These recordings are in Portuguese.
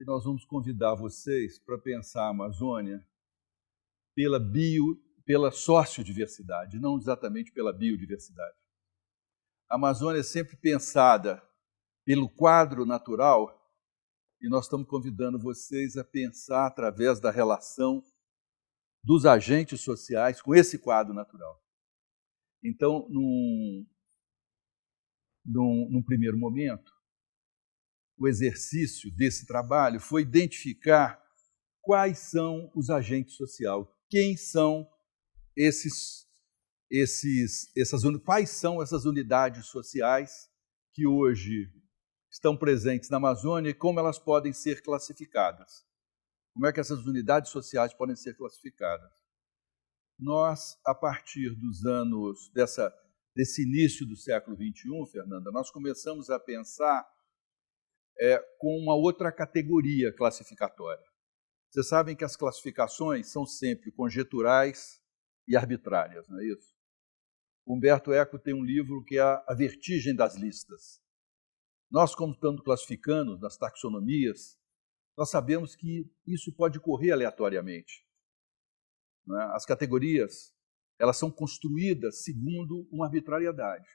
E nós vamos convidar vocês para pensar a Amazônia pela sociodiversidade, não exatamente pela biodiversidade. A Amazônia é sempre pensada pelo quadro natural e nós estamos convidando vocês a pensar através da relação dos agentes sociais com esse quadro natural. Então, num primeiro momento, o exercício desse trabalho foi identificar quais são os agentes sociais, quem são quais são essas unidades sociais que hoje estão presentes na Amazônia e como elas podem ser classificadas. Como é que essas unidades sociais podem ser classificadas? Nós, a partir dos anos desse início do século XXI, Fernanda, nós começamos a pensar com uma outra categoria classificatória. Vocês sabem que as classificações são sempre conjeturais e arbitrárias, não é isso? Humberto Eco tem um livro que é A Vertigem das Listas. Nós, como estamos classificando nas taxonomias, nós sabemos que isso pode ocorrer aleatoriamente. Não é? As categorias, elas são construídas segundo uma arbitrariedade,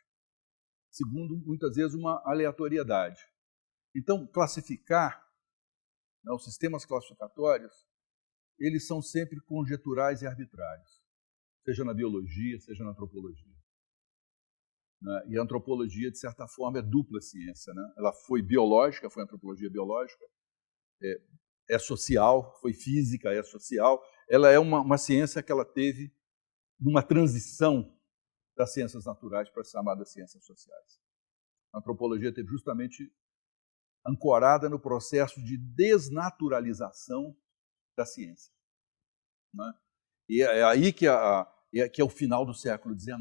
segundo, muitas vezes, uma aleatoriedade. Então, classificar, os sistemas classificatórios, eles são sempre conjeturais e arbitrários, seja na biologia, seja na antropologia. E a antropologia, de certa forma, é dupla ciência. Ela foi biológica, foi antropologia biológica, é social, foi física, é social. Ela é uma ciência que ela teve numa transição das ciências naturais para as chamadas ciências sociais. A antropologia teve justamente ancorada no processo de desnaturalização da ciência. E é aí que é o final do século XIX.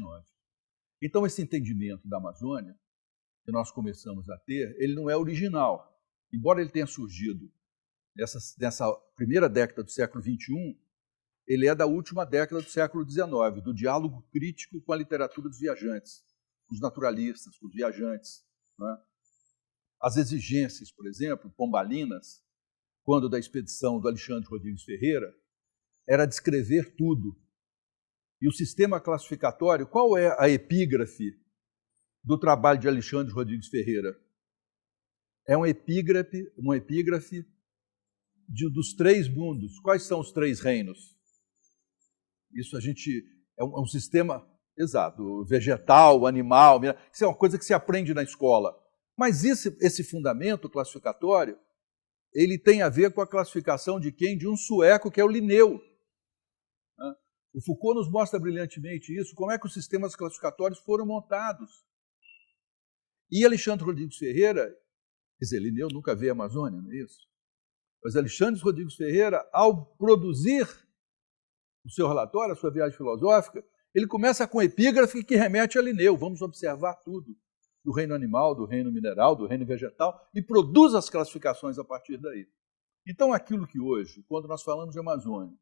Então, esse entendimento da Amazônia, que nós começamos a ter, ele não é original. Embora ele tenha surgido nessa primeira década do século XXI, ele é da última década do século XIX, do diálogo crítico com a literatura dos viajantes, com os naturalistas, com os viajantes. As exigências, por exemplo, pombalinas, quando da expedição do Alexandre Rodrigues Ferreira, era descrever tudo. E o sistema classificatório, qual é a epígrafe do trabalho de Alexandre Rodrigues Ferreira? É uma epígrafe dos três mundos. Quais são os três reinos? Isso é um sistema, exato, vegetal, animal, isso é uma coisa que se aprende na escola. Mas esse fundamento classificatório, ele tem a ver com a classificação de quem? De um sueco, que é o Linneu. O Foucault nos mostra brilhantemente isso, como é que os sistemas classificatórios foram montados. E Alexandre Rodrigues Ferreira, quer dizer, Linneu nunca veio à Amazônia, não é isso? Mas Alexandre Rodrigues Ferreira, ao produzir o seu relatório, a sua viagem filosófica, ele começa com epígrafe que remete a Linneu. Vamos observar tudo, do reino animal, do reino mineral, do reino vegetal, e produz as classificações a partir daí. Então, aquilo que hoje, quando nós falamos de Amazônia,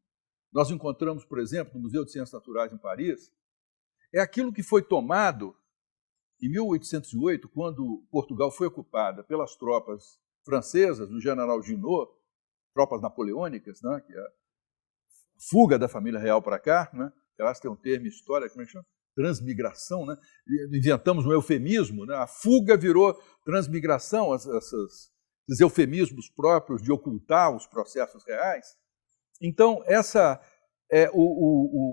nós encontramos, por exemplo, no Museu de Ciências Naturais em Paris, é aquilo que foi tomado em 1808, quando Portugal foi ocupada pelas tropas francesas, do general Junot, tropas napoleônicas, que é a fuga da família real para cá, elas têm um termo histórico, como é que chama? Transmigração, inventamos um eufemismo, a fuga virou transmigração, esses eufemismos próprios de ocultar os processos reais. Então,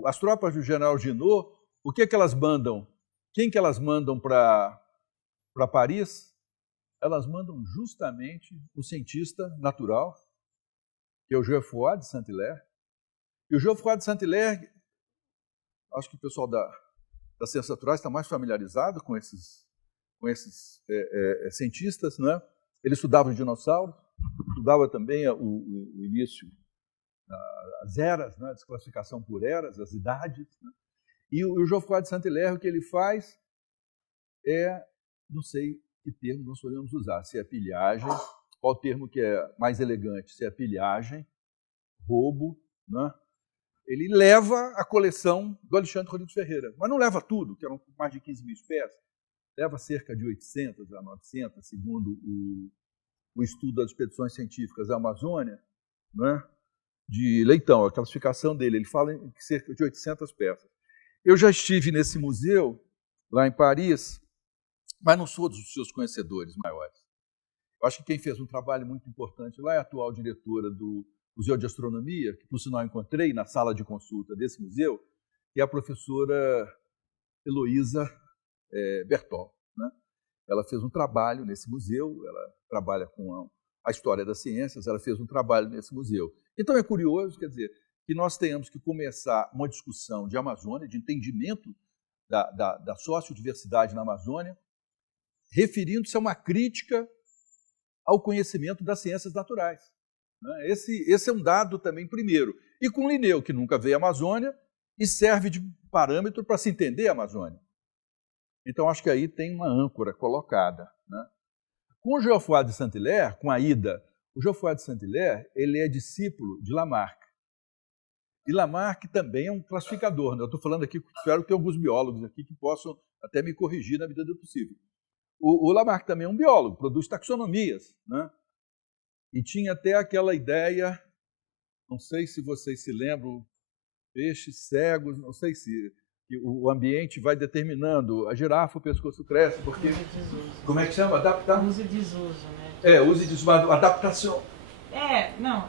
as tropas do general Junot, o que elas mandam? Quem que elas mandam para Paris? Elas mandam justamente o cientista natural, que é o Geoffroy de Saint-Hilaire. E o Geoffroy de Saint-Hilaire, acho que o pessoal das ciências naturais está mais familiarizado com esses cientistas, Ele estudava os dinossauros, estudava também o início, as eras, a desclassificação por eras, as idades. E o Geoffroy de Saint-Hilaire, o que ele faz não sei que termo nós podemos usar, se é pilhagem, qual termo que é mais elegante, se é pilhagem, roubo, Ele leva a coleção do Alexandre Rodrigues Ferreira, mas não leva tudo, que eram mais de 15 mil espécies, leva cerca de 800 a 900, segundo o estudo das expedições científicas à Amazônia, né, de Leitão, a classificação dele. Ele fala em cerca de 800 peças. Eu já estive nesse museu, lá em Paris, mas não sou dos seus conhecedores maiores. Eu acho que quem fez um trabalho muito importante lá é a atual diretora do Museu de Astronomia, que, por sinal, encontrei na sala de consulta desse museu, que é a professora Heloísa Bertol. Né? Ela fez um trabalho nesse museu, ela trabalha com a história das ciências, ela fez um trabalho nesse museu. Então é curioso, quer dizer, que nós tenhamos que começar uma discussão de Amazônia, de entendimento da sociodiversidade na Amazônia, referindo-se a uma crítica ao conhecimento das ciências naturais. Esse é um dado também primeiro. E com Linneu, que nunca veio à Amazônia, e serve de parâmetro para se entender a Amazônia. Então, acho que aí tem uma âncora colocada. Né? Com o Geoffroy de Saint-Hilaire, com a Ida, o Geoffroy de Saint-Hilaire, ele é discípulo de Lamarck. E Lamarck também é um classificador. Né? Eu estou falando aqui, espero que tenha alguns biólogos aqui que possam até me corrigir na medida do possível. O Lamarck também é um biólogo, produz taxonomias. Né? E tinha até aquela ideia, não sei se vocês se lembram, peixes cegos, não sei se o ambiente vai determinando. A girafa, o pescoço cresce, porque... Uso e desuso. Como é que chama? Adaptar? Uso e desuso, né? Uso e desuso, adaptação. Não,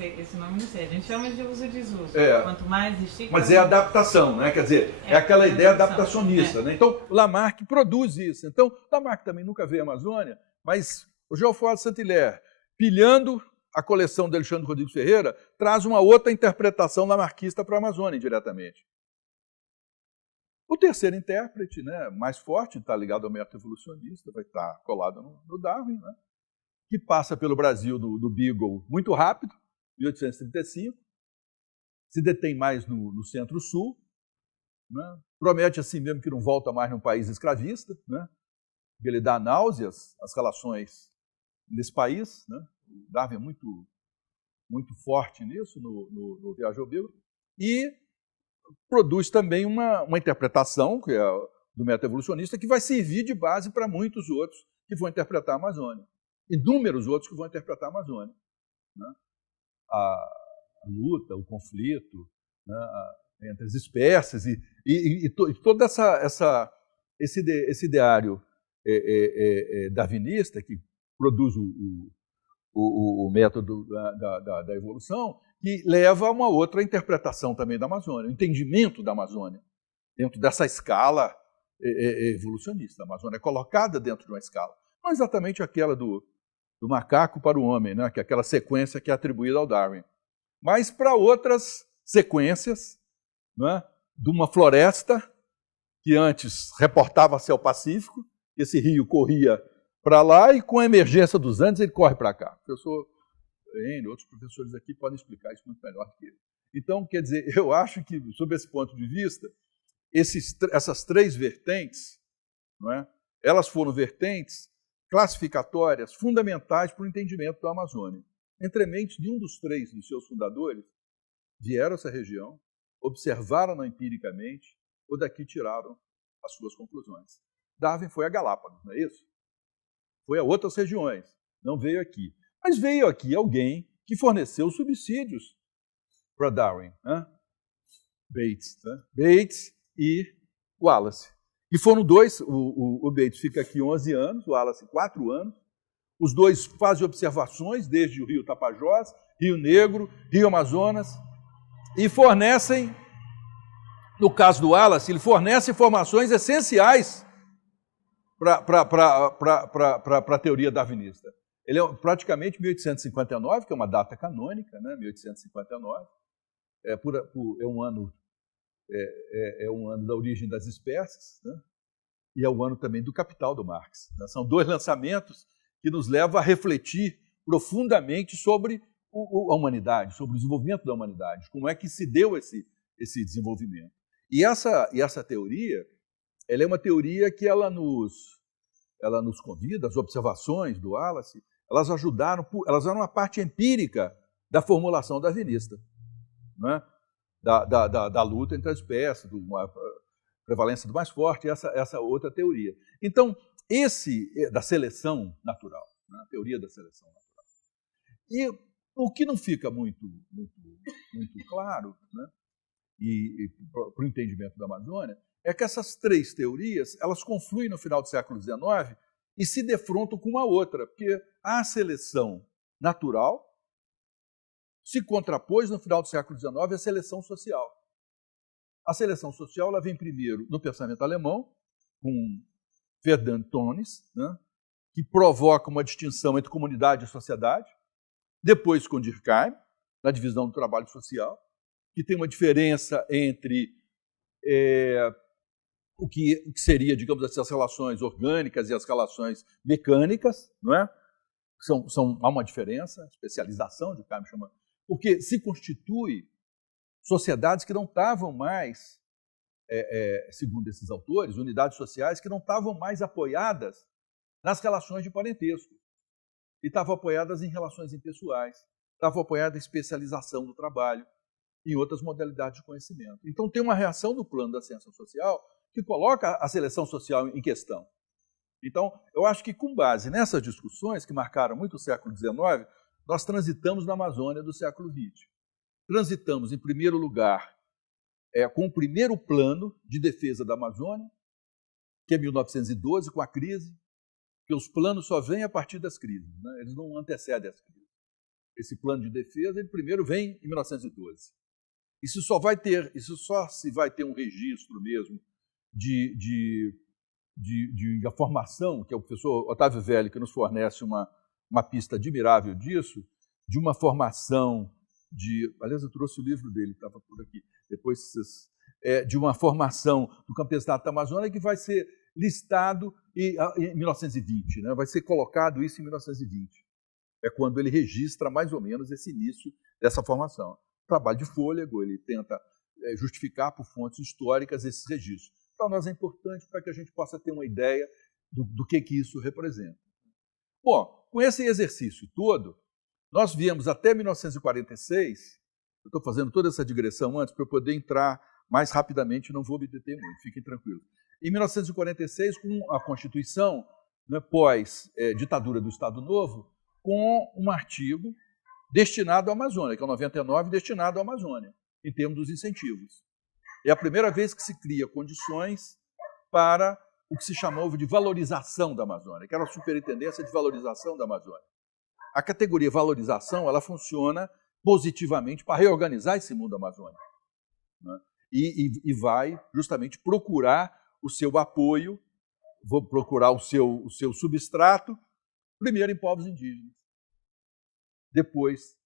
esse nome não sei, a gente chama de uso e desuso. É. Quanto mais estica... Mas é adaptação, né? Quer dizer, é aquela ideia adaptacionista. Né? Então, Lamarck produz isso. Então, Lamarck também nunca veio à Amazônia, mas o Geoffroy de Saint-Hilaire, pilhando a coleção de Alexandre Rodrigues Ferreira, traz uma outra interpretação lamarquista para a Amazônia, indiretamente. O terceiro intérprete, né, mais forte, está ligado ao método evolucionista, vai estar colado no Darwin, né, que passa pelo Brasil do Beagle muito rápido, 1835, se detém mais no centro-sul, né, promete assim mesmo que não volta mais num país escravista, né, porque ele dá náuseas às relações nesse país. Né, o Darwin é muito forte nisso, no Viagem ao Beagle, e produz também uma interpretação, que é do método evolucionista, que vai servir de base para muitos outros que vão interpretar a Amazônia. Inúmeros outros que vão interpretar a Amazônia. Né? A luta, o conflito, né, entre as espécies e todo esse ideário darwinista que produz o método da evolução, que leva a uma outra interpretação também da Amazônia, o entendimento da Amazônia, dentro dessa escala evolucionista. A Amazônia é colocada dentro de uma escala, não exatamente aquela do macaco para o homem, né? Que é aquela sequência que é atribuída ao Darwin, mas para outras sequências, né? De uma floresta que antes reportava-se ao Pacífico, esse rio corria para lá e com a emergência dos Andes ele corre para cá. Outros professores aqui podem explicar isso muito melhor que eu. Então, quer dizer, eu acho que, sob esse ponto de vista, essas três vertentes, não é? Elas foram vertentes classificatórias fundamentais para o entendimento da Amazônia. Entre mentes de um dos três dos seus fundadores, vieram a essa região, observaram-na empiricamente, ou daqui tiraram as suas conclusões. Darwin foi a Galápagos, não é isso? Foi a outras regiões, não veio aqui. Mas veio aqui alguém que forneceu subsídios para Darwin, né? Bates, né? Bates e Wallace. E foram dois, o Bates fica aqui 11 anos, o Wallace 4 anos. Os dois fazem observações desde o Rio Tapajós, Rio Negro, Rio Amazonas, e fornecem, no caso do Wallace, ele fornece informações essenciais para a teoria darwinista. Ele é praticamente 1859, que é uma data canônica, né? 1859, é um ano da origem das espécies, né? E é o ano também do Capital do Marx. Né? São dois lançamentos que nos levam a refletir profundamente sobre a humanidade, sobre o desenvolvimento da humanidade, como é que se deu esse desenvolvimento. E essa teoria, ela é uma teoria que ela nos convida, as observações do Wallace, elas eram a parte empírica da formulação darwinista, né? da luta entre as espécies, da prevalência do mais forte, essa outra teoria. Então, da seleção natural. né, a teoria da seleção natural. E o que não fica muito claro, né, para o entendimento da Amazônia, é que essas três teorias elas confluem no final do século XIX e se defrontam com uma outra, porque a seleção natural se contrapôs no final do século XIX à seleção social. A seleção social ela vem primeiro no pensamento alemão, com Ferdinand Tönnies, né, que provoca uma distinção entre comunidade e sociedade, depois com Durkheim, na divisão do trabalho social, que tem uma diferença entre o que seria, digamos assim, as relações orgânicas e as relações mecânicas, não é? Há uma diferença, especialização, Durkheim chama, porque se constitui sociedades que não estavam mais, segundo esses autores, unidades sociais que não estavam mais apoiadas nas relações de parentesco, e estavam apoiadas em relações impessoais, estavam apoiadas em especialização do trabalho, em outras modalidades de conhecimento. Então tem uma reação no plano da ciência social que coloca a seleção social em questão. Então, eu acho que com base nessas discussões que marcaram muito o século XIX, nós transitamos na Amazônia do século XX. Transitamos, em primeiro lugar, com o primeiro plano de defesa da Amazônia, que é 1912, com a crise, porque os planos só vêm a partir das crises, né? Eles não antecedem as crises. Esse plano de defesa, ele primeiro vem em 1912. Isso só se vai ter um registro mesmo de formação, que é o professor Otávio Velli que nos fornece uma pista admirável disso, de uma formação aliás, eu trouxe o livro dele, estava por aqui, depois de uma formação do campesinato da Amazônia que vai ser listado em 1920, né? Vai ser colocado isso em 1920. É quando ele registra mais ou menos esse início dessa formação. Trabalho de fôlego, ele tenta justificar por fontes históricas esses registros. Para nós é importante para que a gente possa ter uma ideia do que isso representa. Bom, com esse exercício todo, nós viemos até 1946, eu estou fazendo toda essa digressão antes para eu poder entrar mais rapidamente, não vou me deter muito, fiquem tranquilos. Em 1946, com a Constituição, né, pós-ditadura do Estado Novo, com um artigo destinado à Amazônia, que é o 99, destinado à Amazônia, em termos dos incentivos. É a primeira vez que se cria condições para o que se chamava de valorização da Amazônia, que era a Superintendência de Valorização da Amazônia. A categoria valorização ela funciona positivamente para reorganizar esse mundo amazônico, né? E vai justamente procurar o seu apoio, vou procurar o seu substrato, primeiro em povos indígenas, depois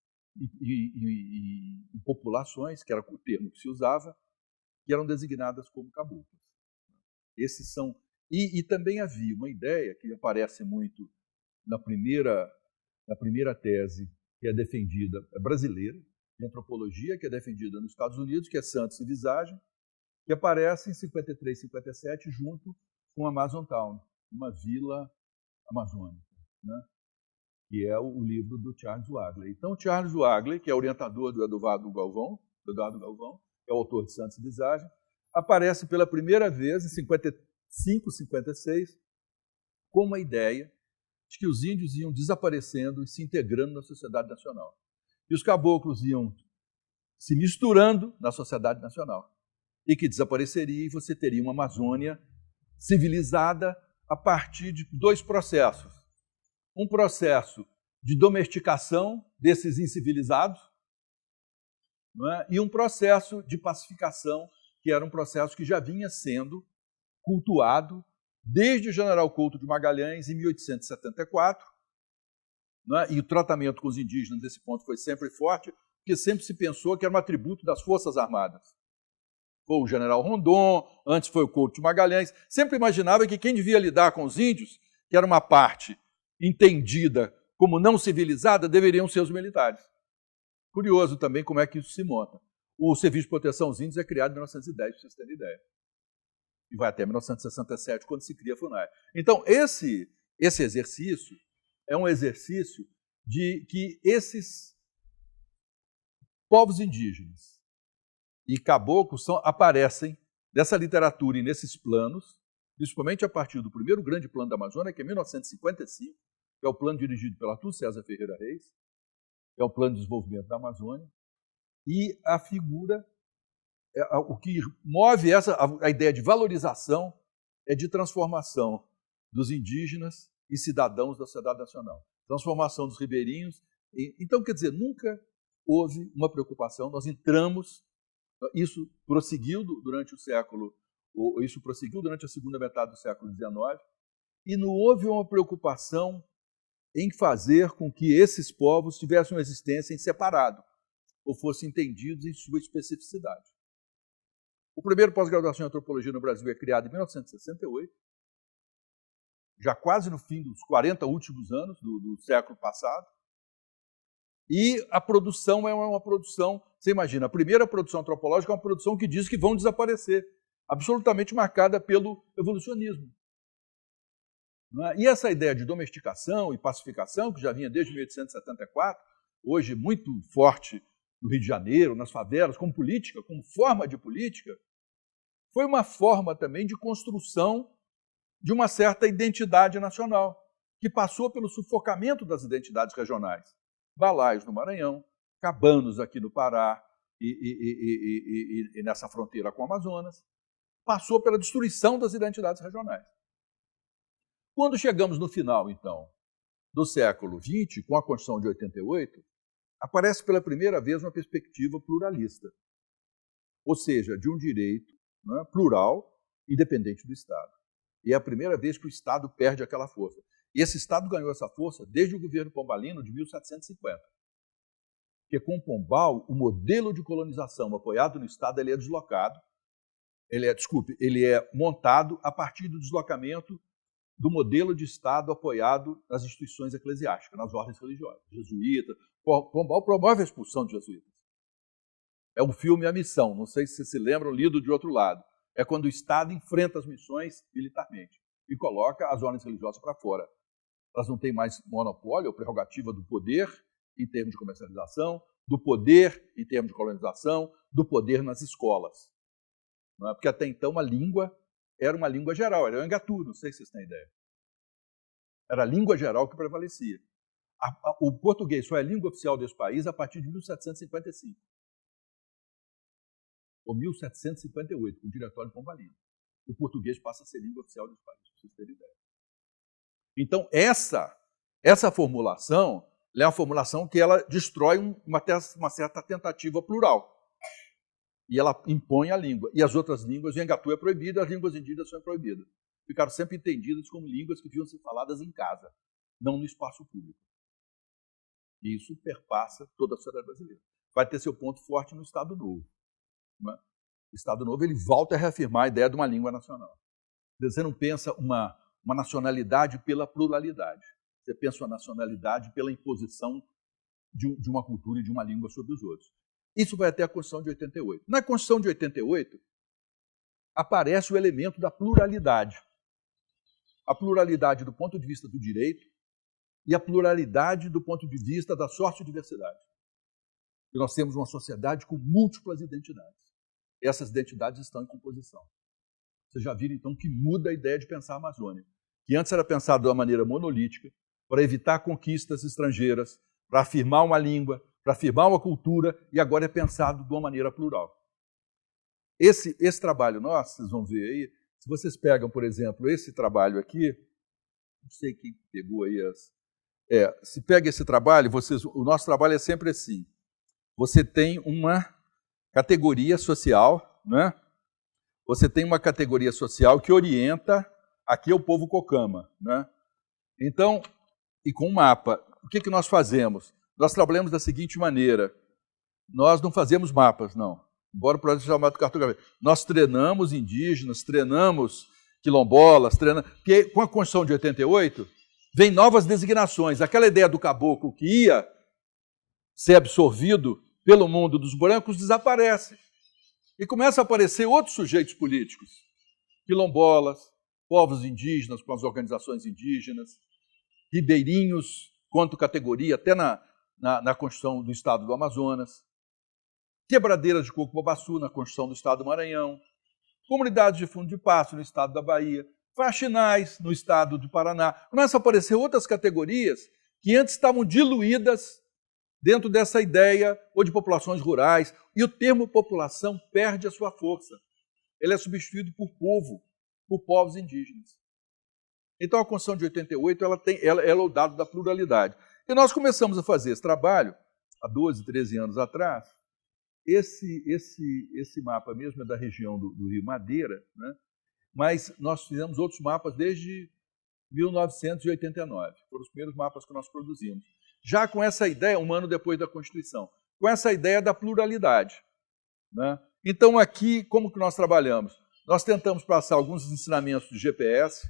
em populações, que era o termo que se usava, que eram designadas como caboclos. Esses são. E também havia uma ideia que aparece muito na primeira tese, que é defendida, brasileira, de antropologia, que é defendida nos Estados Unidos, que é Santos e Visagem, que aparece em 53, 57, junto com Amazon Town, uma vila amazônica, né? Que é o livro do Charles Wagley. Então, Charles Wagley, que é orientador do Eduardo Galvão, que é o autor de Santos e Visagem, aparece pela primeira vez, em 55, 56, com uma ideia de que os índios iam desaparecendo e se integrando na sociedade nacional. E os caboclos iam se misturando na sociedade nacional. E que desapareceria e você teria uma Amazônia civilizada a partir de dois processos. Um processo de domesticação desses incivilizados, não é? E um processo de pacificação, que era um processo que já vinha sendo cultuado desde o general Couto de Magalhães, em 1874, né? E o tratamento com os indígenas nesse ponto foi sempre forte, porque sempre se pensou que era um atributo das Forças Armadas. Foi o general Rondon, antes foi o Couto de Magalhães, sempre imaginava que quem devia lidar com os índios, que era uma parte entendida como não civilizada, deveriam ser os militares. Curioso também como é que isso se monta. O Serviço de Proteção aos Índios é criado em 1910, para vocês terem ideia. E vai até 1967, quando se cria a FUNAI. Então, esse exercício é um exercício de que esses povos indígenas e caboclos aparecem nessa literatura e nesses planos, principalmente a partir do primeiro grande plano da Amazônia, que é 1955, que é o plano dirigido pelo Arthur César Ferreira Reis, que é o Plano de Desenvolvimento da Amazônia, e a figura, o que move a ideia de valorização é de transformação dos indígenas e cidadãos da sociedade nacional. Transformação dos ribeirinhos. Então, quer dizer, nunca houve uma preocupação, nós entramos, isso prosseguiu durante o século, isso prosseguiu durante a segunda metade do século XIX, e não houve uma preocupação em fazer com que esses povos tivessem uma existência em separado, ou fossem entendidos em sua especificidade. O primeiro pós-graduação em antropologia no Brasil é criado em 1968, já quase no fim dos 40 últimos anos do século passado, e a produção é uma produção, você imagina, a primeira produção antropológica é uma produção que diz que vão desaparecer, absolutamente marcada pelo evolucionismo. E essa ideia de domesticação e pacificação, que já vinha desde 1874, hoje muito forte no Rio de Janeiro, nas favelas, como política, como forma de política, foi uma forma também de construção de uma certa identidade nacional, que passou pelo sufocamento das identidades regionais. Balaios no Maranhão, Cabanos aqui no Pará e nessa fronteira com o Amazonas, passou pela destruição das identidades regionais. Quando chegamos no final, então, do século XX, com a Constituição de 88, aparece pela primeira vez uma perspectiva pluralista, ou seja, de um direito, né, plural, independente do Estado. E é a primeira vez que o Estado perde aquela força. E esse Estado ganhou essa força desde o governo pombalino de 1750. Porque com o Pombal, o modelo de colonização apoiado no Estado ele é deslocado, ele é montado a partir do deslocamento do modelo de Estado apoiado nas instituições eclesiásticas, nas ordens religiosas, jesuítas. Pombal promove a expulsão de jesuítas. É um filme A Missão, não sei se vocês se lembram, lido de outro lado. É quando o Estado enfrenta as missões militarmente e coloca as ordens religiosas para fora. Elas não têm mais monopólio ou prerrogativa do poder em termos de comercialização, do poder em termos de colonização, do poder nas escolas. Não é? Porque até então a língua era uma língua geral, era o Engatu, não sei se vocês têm ideia. Era a língua geral que prevalecia. O português só é língua oficial desse país a partir de 1755. Ou 1758, com o Diretório Pombalino. O português passa a ser língua oficial desse país, para vocês terem ideia. Então, essa formulação é uma formulação que ela destrói uma certa tentativa plural. E ela impõe a língua. E as outras línguas, o Engatu é proibido, as línguas indígenas são proibidas. Ficaram sempre entendidas como línguas que deviam ser faladas em casa, não no espaço público. E isso perpassa toda a sociedade brasileira. Vai ter seu ponto forte no Estado Novo. Não é? O Estado Novo ele volta a reafirmar a ideia de uma língua nacional. Você não pensa uma nacionalidade pela pluralidade. Você pensa uma nacionalidade pela imposição de uma cultura e de uma língua sobre os outros. Isso vai até a Constituição de 88. Na Constituição de 88, aparece o elemento da pluralidade. A pluralidade do ponto de vista do direito e a pluralidade do ponto de vista da sociodiversidade. E nós temos uma sociedade com múltiplas identidades. Essas identidades estão em composição. Vocês já viram, então, que muda a ideia de pensar a Amazônia, que antes era pensado de uma maneira monolítica, para evitar conquistas estrangeiras, para afirmar uma língua, para afirmar uma cultura, e agora é pensado de uma maneira plural. Esse trabalho nosso, vocês vão ver aí, se vocês pegam, por exemplo, esse trabalho aqui, não sei quem pegou aí se pega esse trabalho, o nosso trabalho é sempre assim. Você tem uma categoria social, né? Você tem uma categoria social que orienta, aqui é o povo Cocama, né? Então, e com um mapa, o que nós fazemos? Nós trabalhamos da seguinte maneira, nós não fazemos mapas, não, embora o projeto seja chamado cartografia. Nós treinamos indígenas, treinamos quilombolas, porque com a Constituição de 88, vem novas designações. Aquela ideia do caboclo que ia ser absorvido pelo mundo dos brancos desaparece. E começa a aparecer outros sujeitos políticos, quilombolas, povos indígenas com as organizações indígenas, ribeirinhos quanto categoria, até na Constituição do Estado do Amazonas, quebradeiras de coco-babaçu na Constituição do Estado do Maranhão, comunidades de fundo de pasto no Estado da Bahia. faxinais no estado do Paraná. Começam a aparecer outras categorias que antes estavam diluídas dentro dessa ideia ou de populações rurais, e o termo população perde a sua força. Ele é substituído por povo, por povos indígenas. Então, a Constituição de 88 ela é o dado da pluralidade. E nós começamos a fazer esse trabalho há 12, 13 anos atrás. Esse mapa mesmo é da região do Rio Madeira, né? Mas nós fizemos outros mapas desde 1989. Foram os primeiros mapas que nós produzimos. Já com essa ideia, um ano depois da Constituição, com essa ideia da pluralidade, né? Então, aqui, como que nós trabalhamos? Nós tentamos passar alguns ensinamentos de GPS,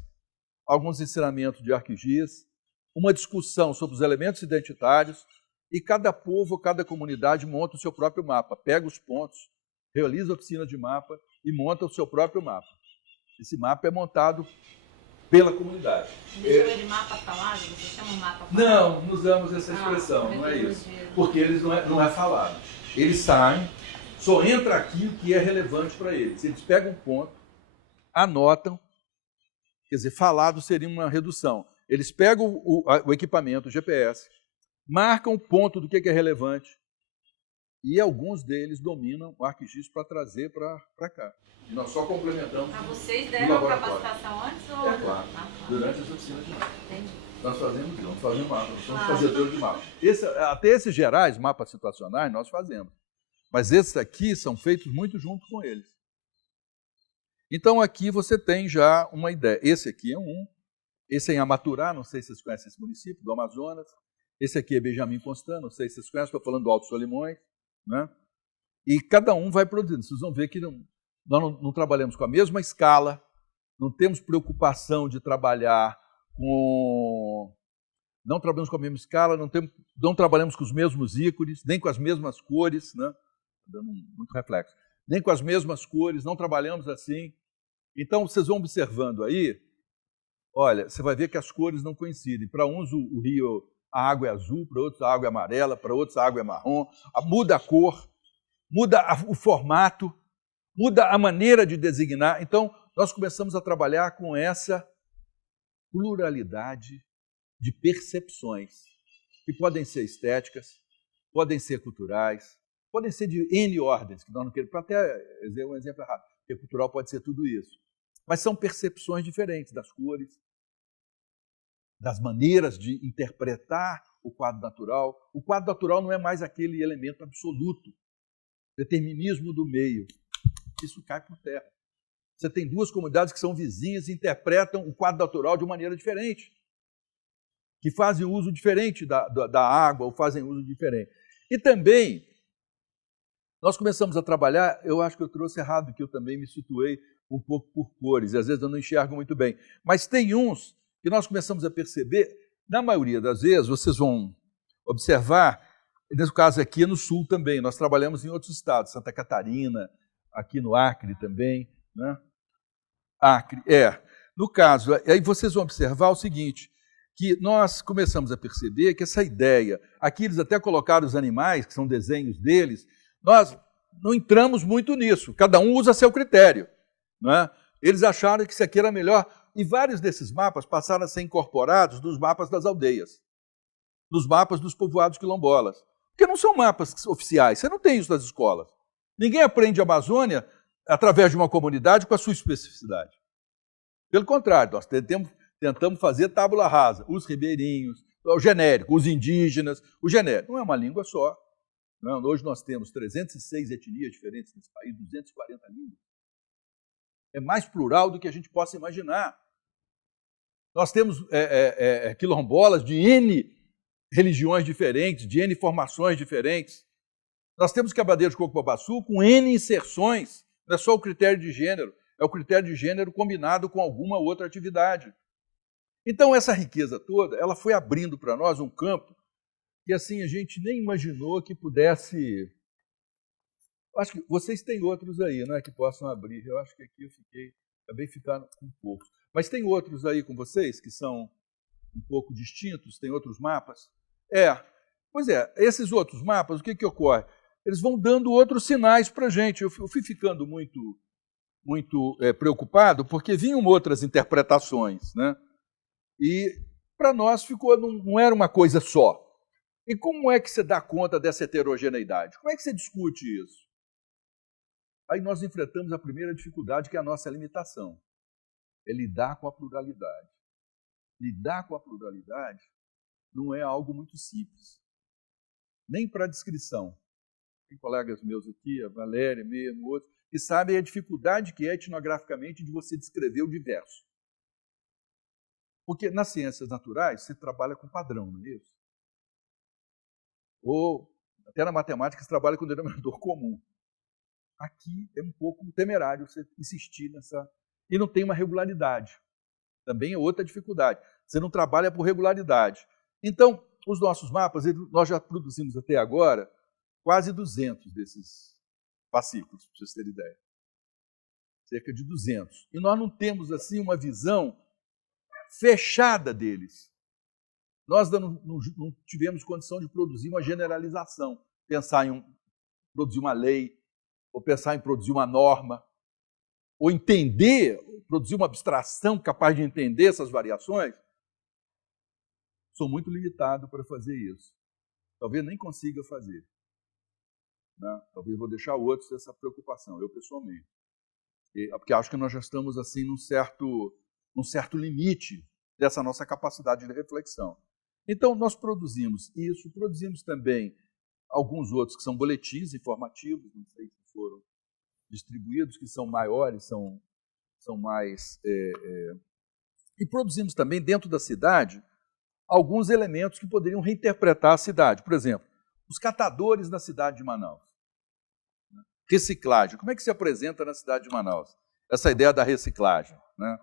alguns ensinamentos de ArcGIS, uma discussão sobre os elementos identitários, e cada povo, cada comunidade monta o seu próprio mapa, pega os pontos, realiza oficina de mapa e monta o seu próprio mapa. Esse mapa é montado pela comunidade. Você chama de mapa falado? Você chama mapa falado? Não usamos essa expressão, não é isso. Porque eles não é falado. Eles saem, só entra aqui o que é relevante para eles. Eles pegam um ponto, anotam, quer dizer, falado seria uma redução. Eles pegam o equipamento, o GPS, marcam o ponto do que é relevante, e alguns deles dominam o ArcGIS para trazer para cá. E nós só complementamos. Mas vocês deram a capacitação antes ou? É claro, durante as oficinas de mapa. Entendi. Nós fazemos isso, nós fazemos mapa, nós somos fazedores de mapa. Até esses gerais, mapas situacionais, nós fazemos. Mas esses aqui são feitos muito junto com eles. Então aqui você tem já uma ideia. Esse aqui é um, esse é em Amaturá, não sei se vocês conhecem esse município, do Amazonas. Esse aqui é Benjamin Constant, não sei se vocês conhecem, estou falando do Alto Solimões, né? E cada um vai produzindo. Vocês vão ver que nós não trabalhamos com a mesma escala, não temos preocupação de trabalhar com... Não trabalhamos com a mesma escala, não trabalhamos com os mesmos ícones, nem com as mesmas cores, né? Dando muito reflexo. Nem com as mesmas cores, não trabalhamos assim. Então, vocês vão observando aí, olha, você vai ver que as cores não coincidem. Para uns, o rio, a água é azul, para outros, a água é amarela, para outros, a água é marrom. Muda a cor, muda o formato, muda a maneira de designar. Então, nós começamos a trabalhar com essa pluralidade de percepções, que podem ser estéticas, podem ser culturais, podem ser de N ordens, que nós não queremos, para até dizer um exemplo errado, porque cultural pode ser tudo isso. Mas são percepções diferentes das cores, das maneiras de interpretar o quadro natural. O quadro natural não é mais aquele elemento absoluto, determinismo do meio. Isso cai por terra. Você tem duas comunidades que são vizinhas e interpretam o quadro natural de uma maneira diferente, que fazem uso diferente da água, ou fazem uso diferente. E também, nós começamos a trabalhar, eu acho que eu trouxe errado, que eu também me situei um pouco por cores, e às vezes eu não enxergo muito bem. Mas tem uns que nós começamos a perceber, na maioria das vezes, vocês vão observar, nesse caso aqui é no sul também, nós trabalhamos em outros estados, Santa Catarina, aqui no Acre também, né? Acre, no caso, aí vocês vão observar o seguinte, que nós começamos a perceber que essa ideia, aqui eles até colocaram os animais, que são desenhos deles, nós não entramos muito nisso, cada um usa seu critério, né? Eles acharam que isso aqui era melhor, e vários desses mapas passaram a ser incorporados nos mapas das aldeias, nos mapas dos povoados quilombolas, porque não são mapas oficiais, você não tem isso nas escolas. Ninguém aprende a Amazônia através de uma comunidade com a sua especificidade. Pelo contrário, nós tentamos fazer tábula rasa, os ribeirinhos, o genérico, os indígenas, o genérico. Não é uma língua só. Não, hoje nós temos 306 etnias diferentes nesse país, 240 línguas. É mais plural do que a gente possa imaginar. Nós temos quilombolas de N religiões diferentes, de N formações diferentes. Nós temos quebradeiros de coco-babaçu com N inserções, não é só o critério de gênero, é o critério de gênero combinado com alguma outra atividade. Então, essa riqueza toda, ela foi abrindo para nós um campo que assim a gente nem imaginou que pudesse... Acho que vocês têm outros aí, não é, que possam abrir. Eu acho que aqui eu acabei ficando com poucos. Mas tem outros aí com vocês que são um pouco distintos? Tem outros mapas? Pois é, esses outros mapas, o que ocorre? Eles vão dando outros sinais para a gente. Eu fui ficando muito muito preocupado, porque vinham outras interpretações, né? E para nós ficou, não era uma coisa só. E como é que você dá conta dessa heterogeneidade? Como é que você discute isso? Aí nós enfrentamos a primeira dificuldade, que é a nossa limitação. É lidar com a pluralidade. Lidar com a pluralidade não é algo muito simples. Nem para descrição. Tem colegas meus aqui, a Valéria mesmo, outros, que sabem a dificuldade que é etnograficamente de você descrever o diverso. Porque nas ciências naturais você trabalha com padrão, não é isso? Ou até na matemática você trabalha com denominador comum. Aqui é um pouco temerário você insistir nessa... E não tem uma regularidade. Também é outra dificuldade. Você não trabalha por regularidade. Então, os nossos mapas, nós já produzimos até agora quase 200 desses fascículos, para vocês terem ideia. Cerca de 200. E nós não temos, assim, uma visão fechada deles. Nós não tivemos condição de produzir uma generalização, pensar em produzir uma lei, ou pensar em produzir uma norma, ou entender, produzir uma abstração capaz de entender essas variações. Sou muito limitado para fazer isso. Talvez nem consiga fazer. Né? Talvez vou deixar outros essa preocupação, eu pessoalmente. Porque acho que nós já estamos assim num certo limite dessa nossa capacidade de reflexão. Então, nós produzimos isso, produzimos também alguns outros que são boletins informativos, não sei se foram distribuídos, que são maiores, são mais... E produzimos também, dentro da cidade, alguns elementos que poderiam reinterpretar a cidade. Por exemplo, os catadores na cidade de Manaus. Reciclagem. Como é que se apresenta na cidade de Manaus? Essa ideia da reciclagem. Né?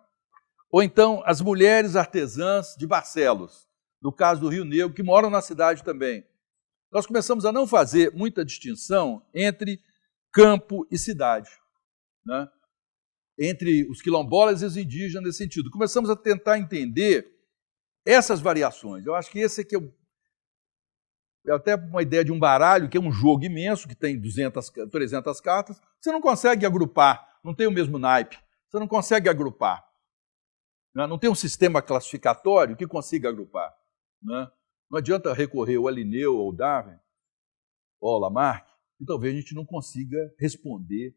Ou então, as mulheres artesãs de Barcelos, no caso do Rio Negro, que moram na cidade também. Nós começamos a não fazer muita distinção entre campo e cidade, né? Entre os quilombolas e os indígenas nesse sentido. Começamos a tentar entender essas variações. Eu acho que esse aqui é até uma ideia de um baralho, que é um jogo imenso, que tem 300 cartas, você não consegue agrupar, não tem o mesmo naipe, você não consegue agrupar. Não tem um sistema classificatório que consiga agrupar. Né? Não adianta recorrer ao Linneu, ou ao Darwin, ou ao Lamarck, e talvez a gente não consiga responder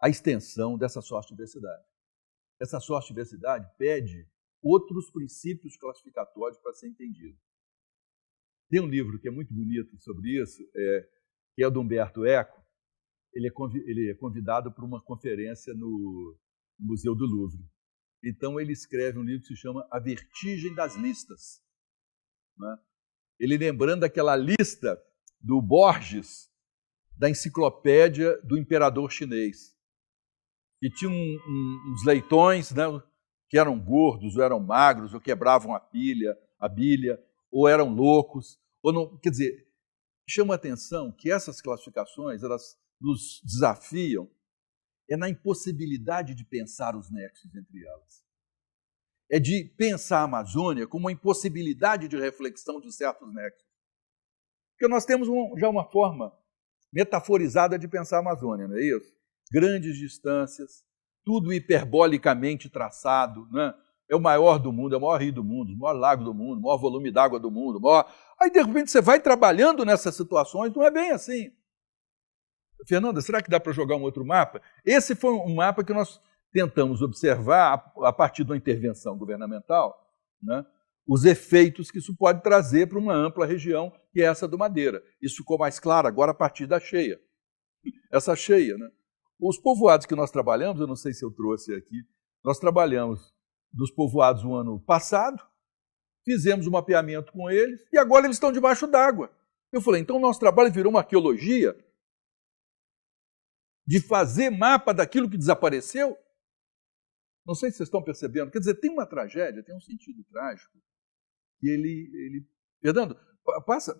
à extensão dessa sócio-diversidade. Essa sócio-diversidade pede outros princípios classificatórios para ser entendido. Tem um livro que é muito bonito sobre isso, que é do Humberto Eco. Ele é convidado para uma conferência no Museu do Louvre. Então, ele escreve um livro que se chama A Vertigem das Listas. Né? Ele lembrando aquela lista do Borges, da enciclopédia do imperador chinês, que tinha uns leitões, né, que eram gordos, ou eram magros, ou quebravam a bilha, ou eram loucos. Ou não, quer dizer, chama a atenção que essas classificações elas nos desafiam na impossibilidade de pensar os nexos entre elas. É de pensar a Amazônia como uma impossibilidade de reflexão de certos nexos. Porque nós temos já uma forma metaforizada de pensar a Amazônia, não é isso? Grandes distâncias, tudo hiperbolicamente traçado, né? É o maior do mundo, é o maior rio do mundo, o maior lago do mundo, o maior volume d'água do mundo. Aí, de repente, você vai trabalhando nessas situações, não é bem assim. Fernanda, será que dá para jogar um outro mapa? Esse foi um mapa que nós tentamos observar, a partir de uma intervenção governamental, né, os efeitos que isso pode trazer para uma ampla região, que é essa do Madeira. Isso ficou mais claro agora a partir da cheia. Essa cheia, né? Os povoados que nós trabalhamos, eu não sei se eu trouxe aqui, nós trabalhamos dos povoados no ano passado, fizemos um mapeamento com eles, e agora eles estão debaixo d'água. Eu falei, então o nosso trabalho virou uma arqueologia de fazer mapa daquilo que desapareceu? Não sei se vocês estão percebendo. Quer dizer, tem uma tragédia, tem um sentido trágico, que ele... Fernanda, passa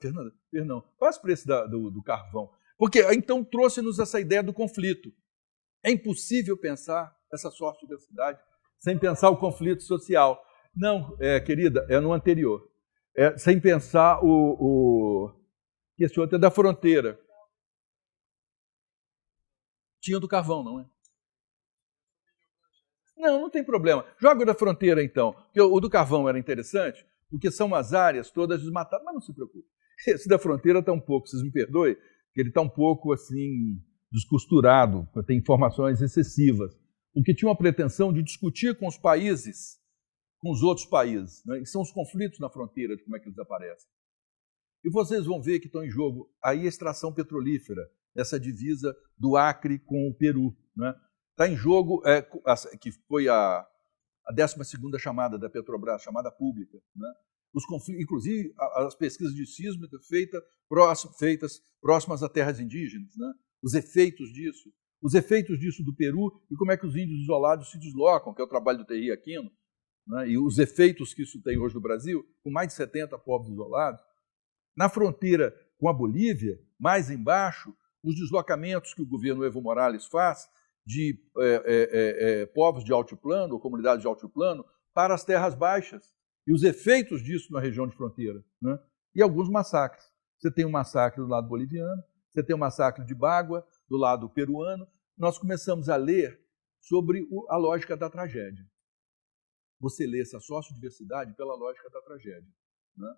por esse do carvão. Porque então trouxe-nos essa ideia do conflito. É impossível pensar essa sócio-diversidade sem pensar o conflito social. Não, querida, é no anterior. Sem pensar que esse outro é da fronteira. Tinha do carvão, não é? Não, não tem problema. Joga o da fronteira, então. Porque o do carvão era interessante, porque são as áreas todas desmatadas, mas não se preocupe. Esse da fronteira está um pouco, vocês me perdoem, que ele está um pouco assim descosturado, tem informações excessivas, porque tinha uma pretensão de discutir com os países, com os outros países, né? E são os conflitos na fronteira, de como é que eles aparecem. E vocês vão ver que estão em jogo aí a extração petrolífera, essa divisa do Acre com o Peru, né? Está em jogo, que foi a 12ª chamada da Petrobras, chamada pública, né? Os conflitos, inclusive as pesquisas de sísmica feitas próximas a terras indígenas, né? Os efeitos disso do Peru e como é que os índios isolados se deslocam, que é o trabalho do Terry Aquino, né? E os efeitos que isso tem hoje no Brasil, com mais de 70 povos isolados. Na fronteira com a Bolívia, mais embaixo, os deslocamentos que o governo Evo Morales faz de povos de altiplano, ou comunidades de altiplano, para as terras baixas, e os efeitos disso na região de fronteira, né? E alguns massacres. Você tem um massacre do lado boliviano, você tem um massacre de Bagua, do lado peruano. Nós começamos a ler sobre a lógica da tragédia. Você lê essa sociodiversidade pela lógica da tragédia, né?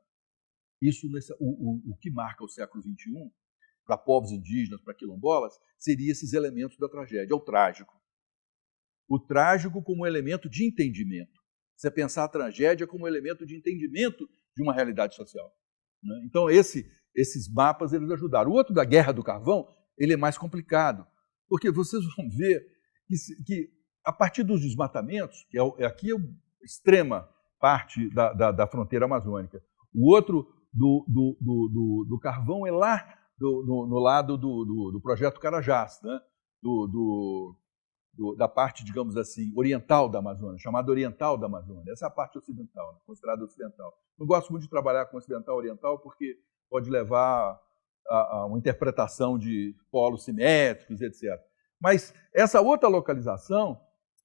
Isso, o que marca o século XXI, para povos indígenas, para quilombolas, seria esses elementos da tragédia, o trágico. O trágico como elemento de entendimento. Você pensar a tragédia como elemento de entendimento de uma realidade social, né? Então, esses mapas eles ajudaram. O outro da Guerra do Carvão, ele é mais complicado, porque vocês vão ver que a partir dos desmatamentos, que aqui é a extrema parte da fronteira amazônica, o outro do carvão é lá no lado do projeto Carajás, né? Da parte, digamos assim, oriental da Amazônia, chamada oriental da Amazônia. Essa é a parte ocidental, né? Considerada ocidental. Não gosto muito de trabalhar com ocidental-oriental porque pode levar a uma interpretação de polos simétricos, etc. Mas essa outra localização,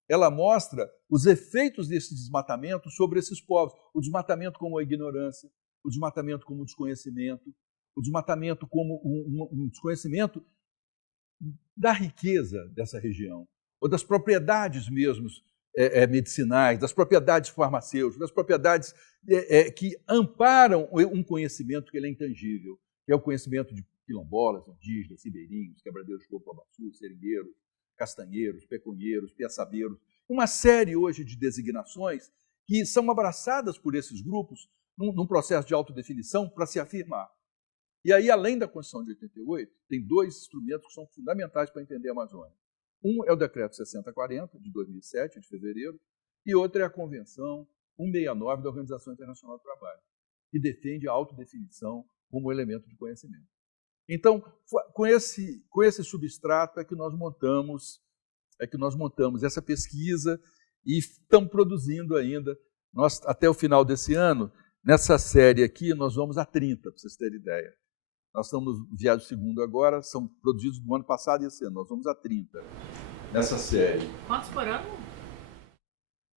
ela mostra os efeitos desse desmatamento sobre esses povos. O desmatamento como a ignorância, o desmatamento como o desconhecimento, o desmatamento como um desconhecimento da riqueza dessa região, ou das propriedades mesmo medicinais, das propriedades farmacêuticas, das propriedades que amparam um conhecimento que ele é intangível, que é o conhecimento de quilombolas, indígenas, ribeirinhos, quebradeiros de coco-babaçu, seringueiros, castanheiros, peconheiros, piaçabeiros, uma série hoje de designações que são abraçadas por esses grupos num processo de autodefinição para se afirmar. E aí, além da Constituição de 88, tem dois instrumentos que são fundamentais para entender a Amazônia. Um é o Decreto 6040, de 2007, de fevereiro, e outro é a Convenção 169 da Organização Internacional do Trabalho, que defende a autodefinição como elemento de conhecimento. Então, com esse substrato é que nós montamos essa pesquisa e estamos produzindo ainda. Nós, até o final desse ano, nessa série aqui, nós vamos a 30, para vocês terem ideia. Nós estamos no 22º agora, são produzidos no ano passado e esse ano. Nós vamos a 30 nessa série. Quantos por ano?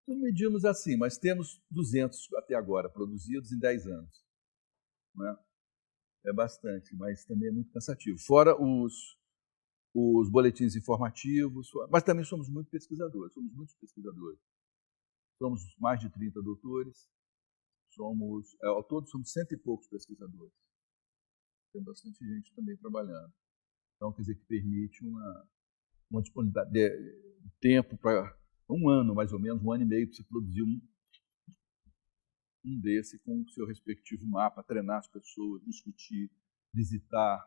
Não medimos assim, mas temos 200 até agora, produzidos em 10 anos. Né? É bastante, mas também é muito cansativo. Fora os boletins informativos, mas também somos muitos pesquisadores. Somos mais de 30 doutores, ao todo somos 100 e poucos pesquisadores. Tem bastante gente também trabalhando. Então, quer dizer, que permite uma disponibilidade de tempo para um ano, mais ou menos, 1 ano e meio, para você produzir um desse com o seu respectivo mapa, treinar as pessoas, discutir, visitar,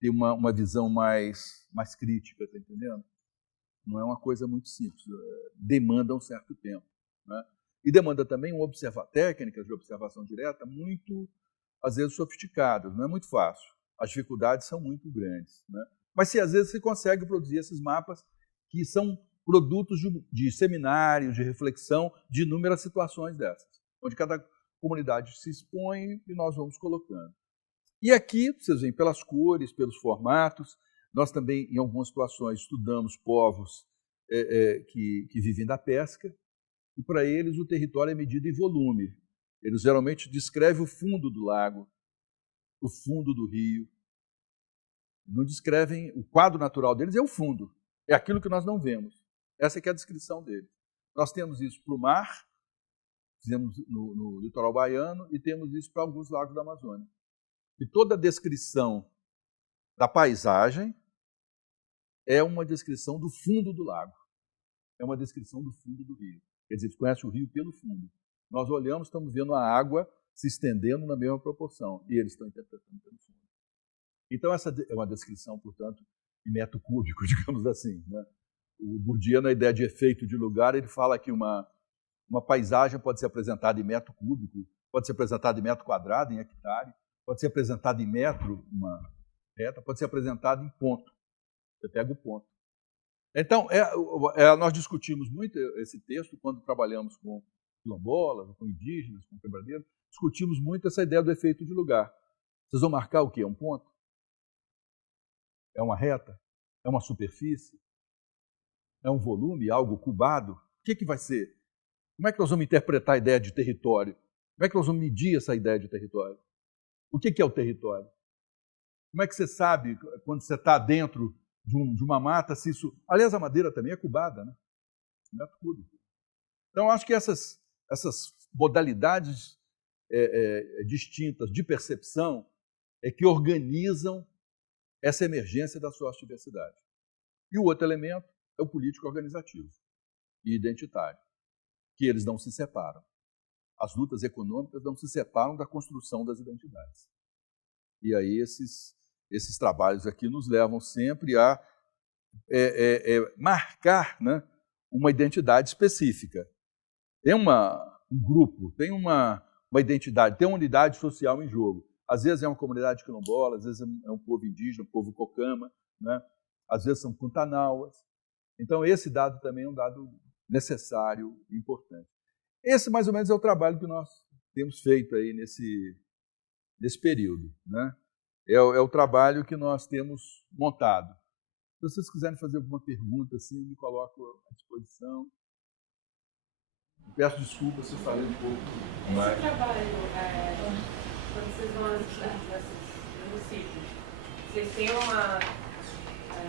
ter uma visão mais crítica, está entendendo? Não é uma coisa muito simples, demanda um certo tempo, né? E demanda também técnicas de observação direta muito, às vezes, sofisticadas, não é muito fácil. As dificuldades são muito grandes, né? Mas, às vezes, você consegue produzir esses mapas que são produtos de seminários, de reflexão, de inúmeras situações dessas, onde cada comunidade se expõe e nós vamos colocando. E aqui, vocês veem, pelas cores, pelos formatos, nós também, em algumas situações, estudamos povos que vivem da pesca, e para eles o território é medido em volume. Eles geralmente descrevem o fundo do lago, o fundo do rio. Não descrevem, o quadro natural deles é o fundo, é aquilo que nós não vemos. Essa é a descrição deles. Nós temos isso para o mar, fizemos no litoral baiano, e temos isso para alguns lagos da Amazônia. E toda a descrição da paisagem é uma descrição do fundo do lago, é uma descrição do fundo do rio. Quer dizer, eles conhecem o rio pelo fundo. Nós olhamos, estamos vendo a água se estendendo na mesma proporção, e eles estão interpretando pelo fundo. Então, essa é uma descrição, portanto, em metro cúbico, digamos assim, né? O Bourdieu, na ideia de efeito de lugar, ele fala que uma paisagem pode ser apresentada em metro cúbico, pode ser apresentada em metro quadrado, em hectare, pode ser apresentada em metro, uma reta, pode ser apresentada em ponto. Você pega o ponto. Então, nós discutimos muito esse texto quando trabalhamos com quilombolas, com indígenas, com quebradeiros, discutimos muito essa ideia do efeito de lugar. Vocês vão marcar o quê? Um ponto? É uma reta? É uma superfície? É um volume, algo cubado? O que vai ser? Como é que nós vamos interpretar a ideia de território? Como é que nós vamos medir essa ideia de território? O que é o território? Como é que você sabe, quando você está dentro de uma mata, se isso... Aliás, a madeira também é cubada, né? Metro cúbico. Então, acho que essas modalidades distintas de percepção é que organizam essa emergência da sociodiversidade. E o outro elemento é o político organizativo e identitário, que eles não se separam. As lutas econômicas não se separam da construção das identidades. E aí esses trabalhos aqui nos levam sempre a marcar, né, uma identidade específica. Tem um grupo, tem uma identidade, tem uma unidade social em jogo. Às vezes é uma comunidade quilombola, às vezes é um povo indígena, um povo cocama, né? Às vezes são pantanauas. Então, esse dado também é um dado necessário e importante. Esse, mais ou menos, é o trabalho que nós temos feito aí nesse período, né? É o trabalho que nós temos montado. Se vocês quiserem fazer alguma pergunta, assim, eu me coloco à disposição. Peço desculpas se eu falei um pouco mais. Esse trabalho, quando vocês vão no sítio, vocês têm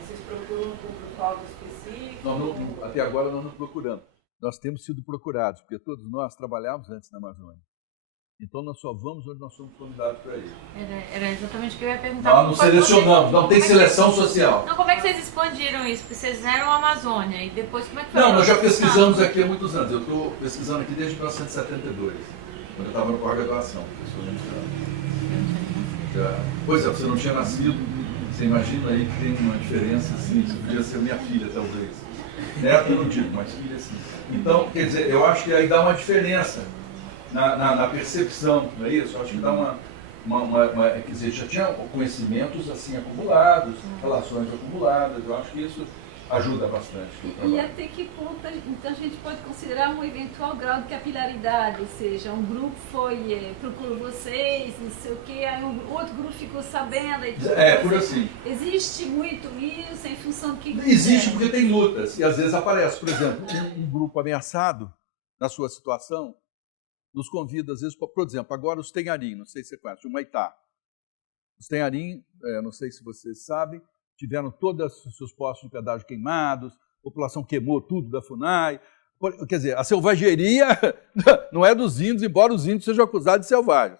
vocês procuram um público-alvo específico? Até agora nós não procuramos. Nós temos sido procurados, porque todos nós trabalhávamos antes na Amazônia. Então nós só vamos onde nós somos convidados para ir. Era exatamente o que eu ia perguntar. Nós não selecionamos, não tem seleção social. Não, como é que vocês expandiram isso? Porque vocês fizeram a Amazônia e depois como é que foi? Não, nós já pesquisamos aqui há muitos anos. Eu estou pesquisando aqui desde 1972, quando eu estava no pós-graduação, professor de Pois é, você não tinha nascido, você imagina aí que tem uma diferença, assim, você podia ser minha filha, talvez. Neto eu não digo, mas filha sim. Então, quer dizer, eu acho que aí dá uma diferença na percepção, não é isso? Eu acho que dá quer dizer, já tinha conhecimentos assim acumulados, relações acumuladas, eu acho que isso ajuda bastante. E até que ponto então a gente pode considerar um eventual grau de capilaridade, ou seja, um grupo procurou vocês, não sei o quê, aí outro grupo ficou sabendo. Por assim. Existe muito isso em função do que... Existe porque tem lutas, e às vezes aparece, por exemplo, um grupo ameaçado na sua situação, nos convida, às vezes, por exemplo, agora os Tenharim, não sei se você conhece, o Humaitá. Os Tenharim, não sei se vocês sabem, tiveram todos os seus postos de pedágio queimados, a população queimou tudo da FUNAI. Quer dizer, a selvageria não é dos índios, embora os índios sejam acusados de selvagens.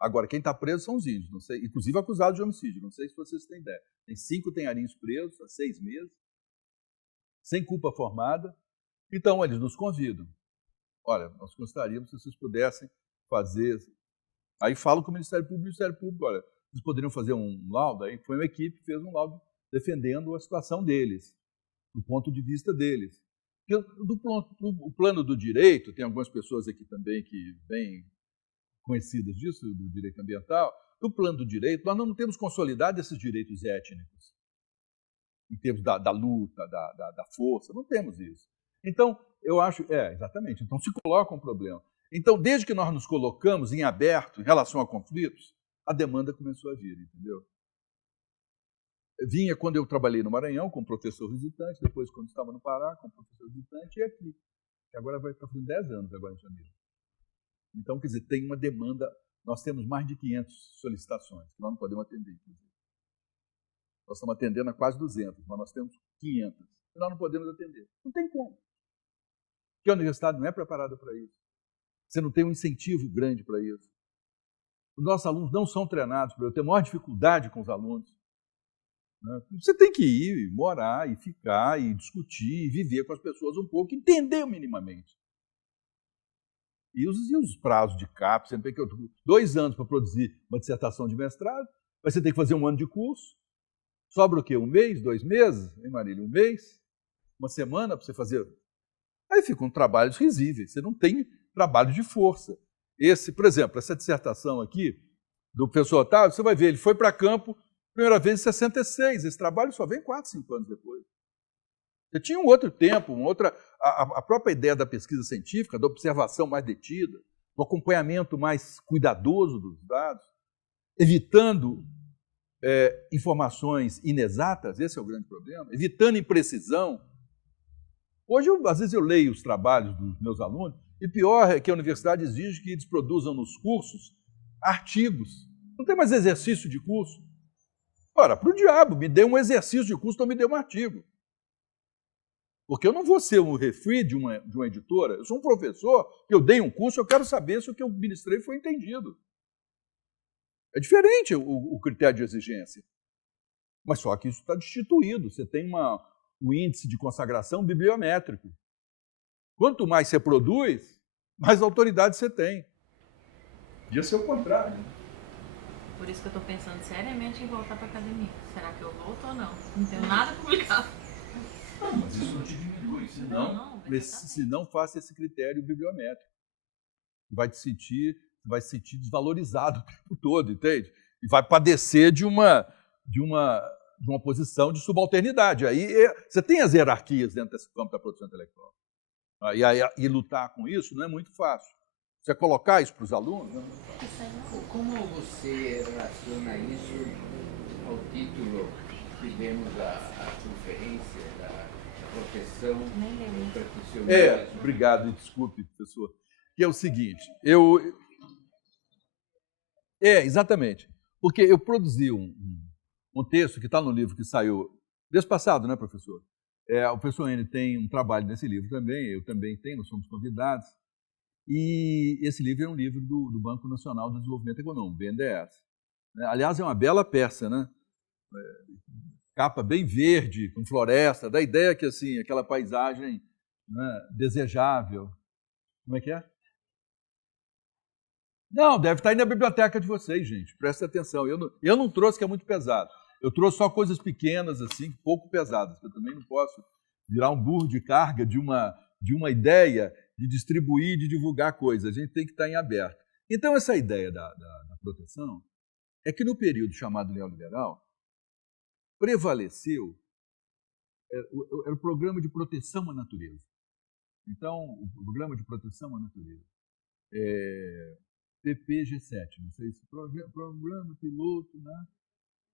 Agora, quem está preso são os índios, não sei, inclusive acusados de homicídio, não sei se vocês têm ideia. Tem 5 Tenharins presos há 6 meses, sem culpa formada. Então, eles nos convidam. Olha, nós gostaríamos se vocês pudessem fazer... Aí falo com o Ministério Público, olha, vocês poderiam fazer um laudo, aí foi uma equipe que fez um laudo defendendo a situação deles, do ponto de vista deles. Do plano do direito, tem algumas pessoas aqui também que bem conhecidas disso, do direito ambiental, do plano do direito, nós não temos consolidado esses direitos étnicos, em termos da luta, da força, não temos isso. Então, eu acho, exatamente, então se coloca um problema. Então, desde que nós nos colocamos em aberto em relação a conflitos, a demanda começou a vir, entendeu? Vinha quando eu trabalhei no Maranhão com professor visitante, depois quando estava no Pará com professor visitante, e aqui. Que agora vai estar fazendo 10 anos agora em janeiro. Então, quer dizer, tem uma demanda, nós temos mais de 500 solicitações, que nós não podemos atender, inclusive. Nós estamos atendendo a quase 200, mas nós temos 500, que nós não podemos atender. Não tem como. Porque a universidade não é preparada para isso. Você não tem um incentivo grande para isso. Os nossos alunos não são treinados para eu ter maior dificuldade com os alunos. Né? Você tem que ir, morar, e ficar, e discutir, e viver com as pessoas um pouco, entender minimamente. E os prazos de CAP, você tem que 2 anos para produzir uma dissertação de mestrado, mas você tem que fazer 1 ano de curso. Sobra o quê? 1 mês, 2 meses? Hein, Marília? 1 mês? 1 semana para você fazer? Aí ficam trabalhos risíveis. Você não tem trabalho de força. Por exemplo, essa dissertação aqui, do professor Otávio, você vai ver, ele foi para campo, primeira vez em 66. Esse trabalho só vem 4, 5 anos depois. Você tinha um outro tempo, a própria ideia da pesquisa científica, da observação mais detida, do acompanhamento mais cuidadoso dos dados, evitando informações inexatas, esse é o grande problema, evitando imprecisão. Hoje, às vezes, eu leio os trabalhos dos meus alunos, e pior é que a universidade exige que eles produzam nos cursos artigos. Não tem mais exercício de curso. Ora, para o diabo, me dê um exercício de curso, então me dê um artigo. Porque eu não vou ser um refri de uma editora, eu sou um professor, eu dei um curso, eu quero saber se o que eu ministrei foi entendido. É diferente o critério de exigência. Mas só que isso está destituído, você tem um índice de consagração bibliométrico. Quanto mais você produz, mais autoridade você tem. Podia ser o contrário. Por isso que eu estou pensando seriamente em voltar para a academia. Será que eu volto ou não? Não tenho nada publicado. Não, mas isso não te diminui, se não faça esse critério bibliométrico. Vai se sentir desvalorizado o tempo todo, entende? E vai padecer de uma posição de subalternidade. Aí você tem as hierarquias dentro desse campo da produção intelectual. E lutar com isso não é muito fácil. Você colocar isso para os alunos... Não é muito fácil. Como você relaciona isso ao título que demos à conferência da proteção do protecionismo? Obrigado, desculpe, professor. Que é o seguinte, exatamente. Porque eu produzi um texto que está no livro que saiu mês passado, né, professor? O professor N tem um trabalho nesse livro também, eu também tenho, nós somos convidados. E esse livro é um livro do Banco Nacional de Desenvolvimento Econômico, BNDES. Aliás, é uma bela peça, né? Capa bem verde, com floresta, dá a ideia que assim, aquela paisagem, né, desejável. Como é que é? Não, deve estar aí na biblioteca de vocês, gente. Presta atenção. Eu não trouxe, que é muito pesado. Eu trouxe só coisas pequenas, assim, pouco pesadas. Eu também não posso virar um burro de carga de uma ideia de distribuir, de divulgar coisas. A gente tem que estar em aberto. Então, essa ideia da proteção é que no período chamado neoliberal, prevaleceu era o programa de proteção à natureza. Então, o programa de proteção à natureza, PPG7, não sei se programa piloto, né?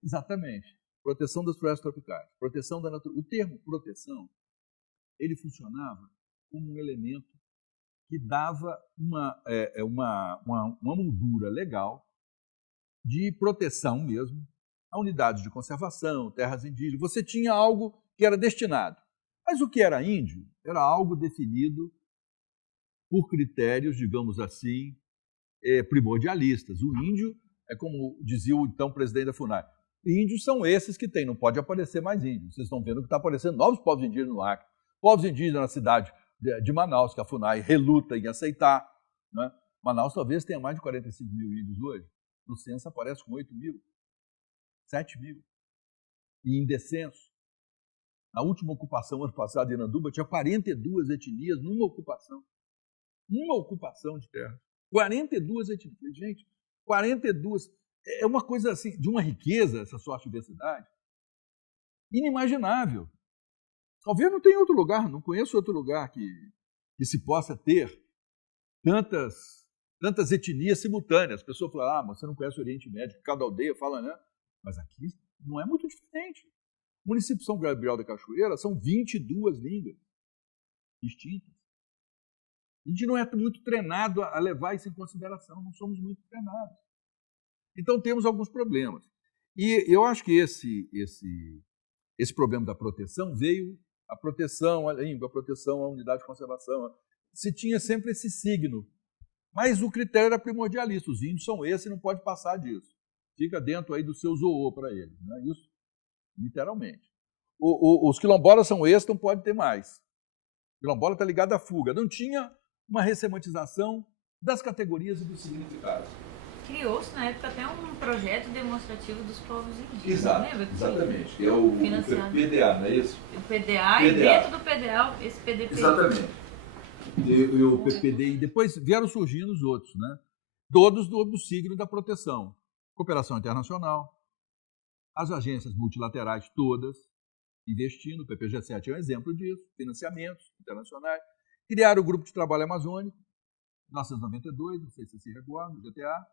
Exatamente, proteção das florestas tropicais, proteção da natureza. O termo proteção, ele funcionava como um elemento que dava uma moldura legal de proteção mesmo a unidades de conservação, terras indígenas. Você tinha algo que era destinado. Mas o que era índio era algo definido por critérios, digamos assim, primordialistas. O índio é como dizia o então presidente da FUNAI. Índios são esses que tem, não pode aparecer mais índios. Vocês estão vendo que está aparecendo novos povos indígenas no Acre. Povos indígenas na cidade de Manaus, que a FUNAI reluta em aceitar. Né? Manaus talvez tenha mais de 45 mil índios hoje. No censo aparece com 8 mil, 7 mil. E em descenso. Na última ocupação, ano passado, em Iranduba, tinha 42 etnias numa ocupação. Uma ocupação de terra. 42 etnias. Gente, 42. É uma coisa assim, de uma riqueza, essa sua diversidade, inimaginável. Talvez não tenha outro lugar, não conheço outro lugar que se possa ter tantas etnias simultâneas. As pessoas falam, mas você não conhece o Oriente Médio, cada aldeia fala, né? Mas aqui não é muito diferente. O município de São Gabriel da Cachoeira são 22 línguas distintas. A gente não é muito treinado a levar isso em consideração, não somos muito treinados. Então, temos alguns problemas. E eu acho que esse problema da proteção veio a proteção à língua, a proteção à unidade de conservação. Se tinha sempre esse signo. Mas o critério era primordialista. Os índios são esses e não pode passar disso. Fica dentro aí do seu zoô para eles. Né? Isso, literalmente. Os quilombolas são esses, não pode ter mais. O quilombola está ligado à fuga. Não tinha uma ressemantização das categorias e dos significados. Criou-se na época até um projeto demonstrativo dos povos indígenas. Exato, lembra? exatamente. Que é o PDA, não é isso? O PDA, e dentro do PDA, esse PDP. Exatamente. E o PPD, e depois vieram surgindo os outros, né? Todos do signo da proteção. Cooperação internacional, as agências multilaterais todas investindo, o PPG-7 é um exemplo disso, financiamentos internacionais. Criaram o Grupo de Trabalho Amazônico, 1992, não sei se se recorda, no GTA.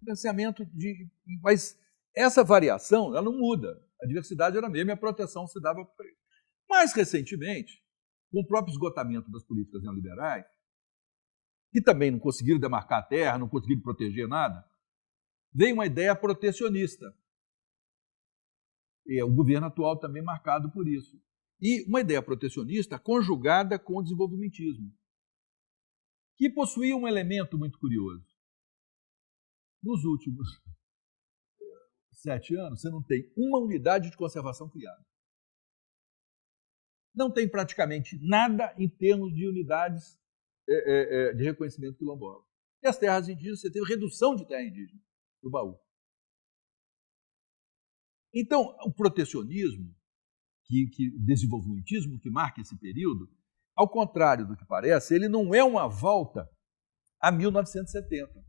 Financiamento de... Mas essa variação, ela não muda. A diversidade era a mesma e a proteção se dava... Mais recentemente, com o próprio esgotamento das políticas neoliberais, que também não conseguiram demarcar a terra, não conseguiram proteger nada, veio uma ideia protecionista. E o governo atual também marcado por isso. E uma ideia protecionista conjugada com o desenvolvimentismo, que possuía um elemento muito curioso. Nos últimos 7 anos, você não tem uma unidade de conservação criada. Não tem praticamente nada em termos de unidades de reconhecimento quilombola. E as terras indígenas, você tem redução de terra indígena no baú. Então, o protecionismo, o desenvolvimentismo que marca esse período, ao contrário do que parece, ele não é uma volta a 1970.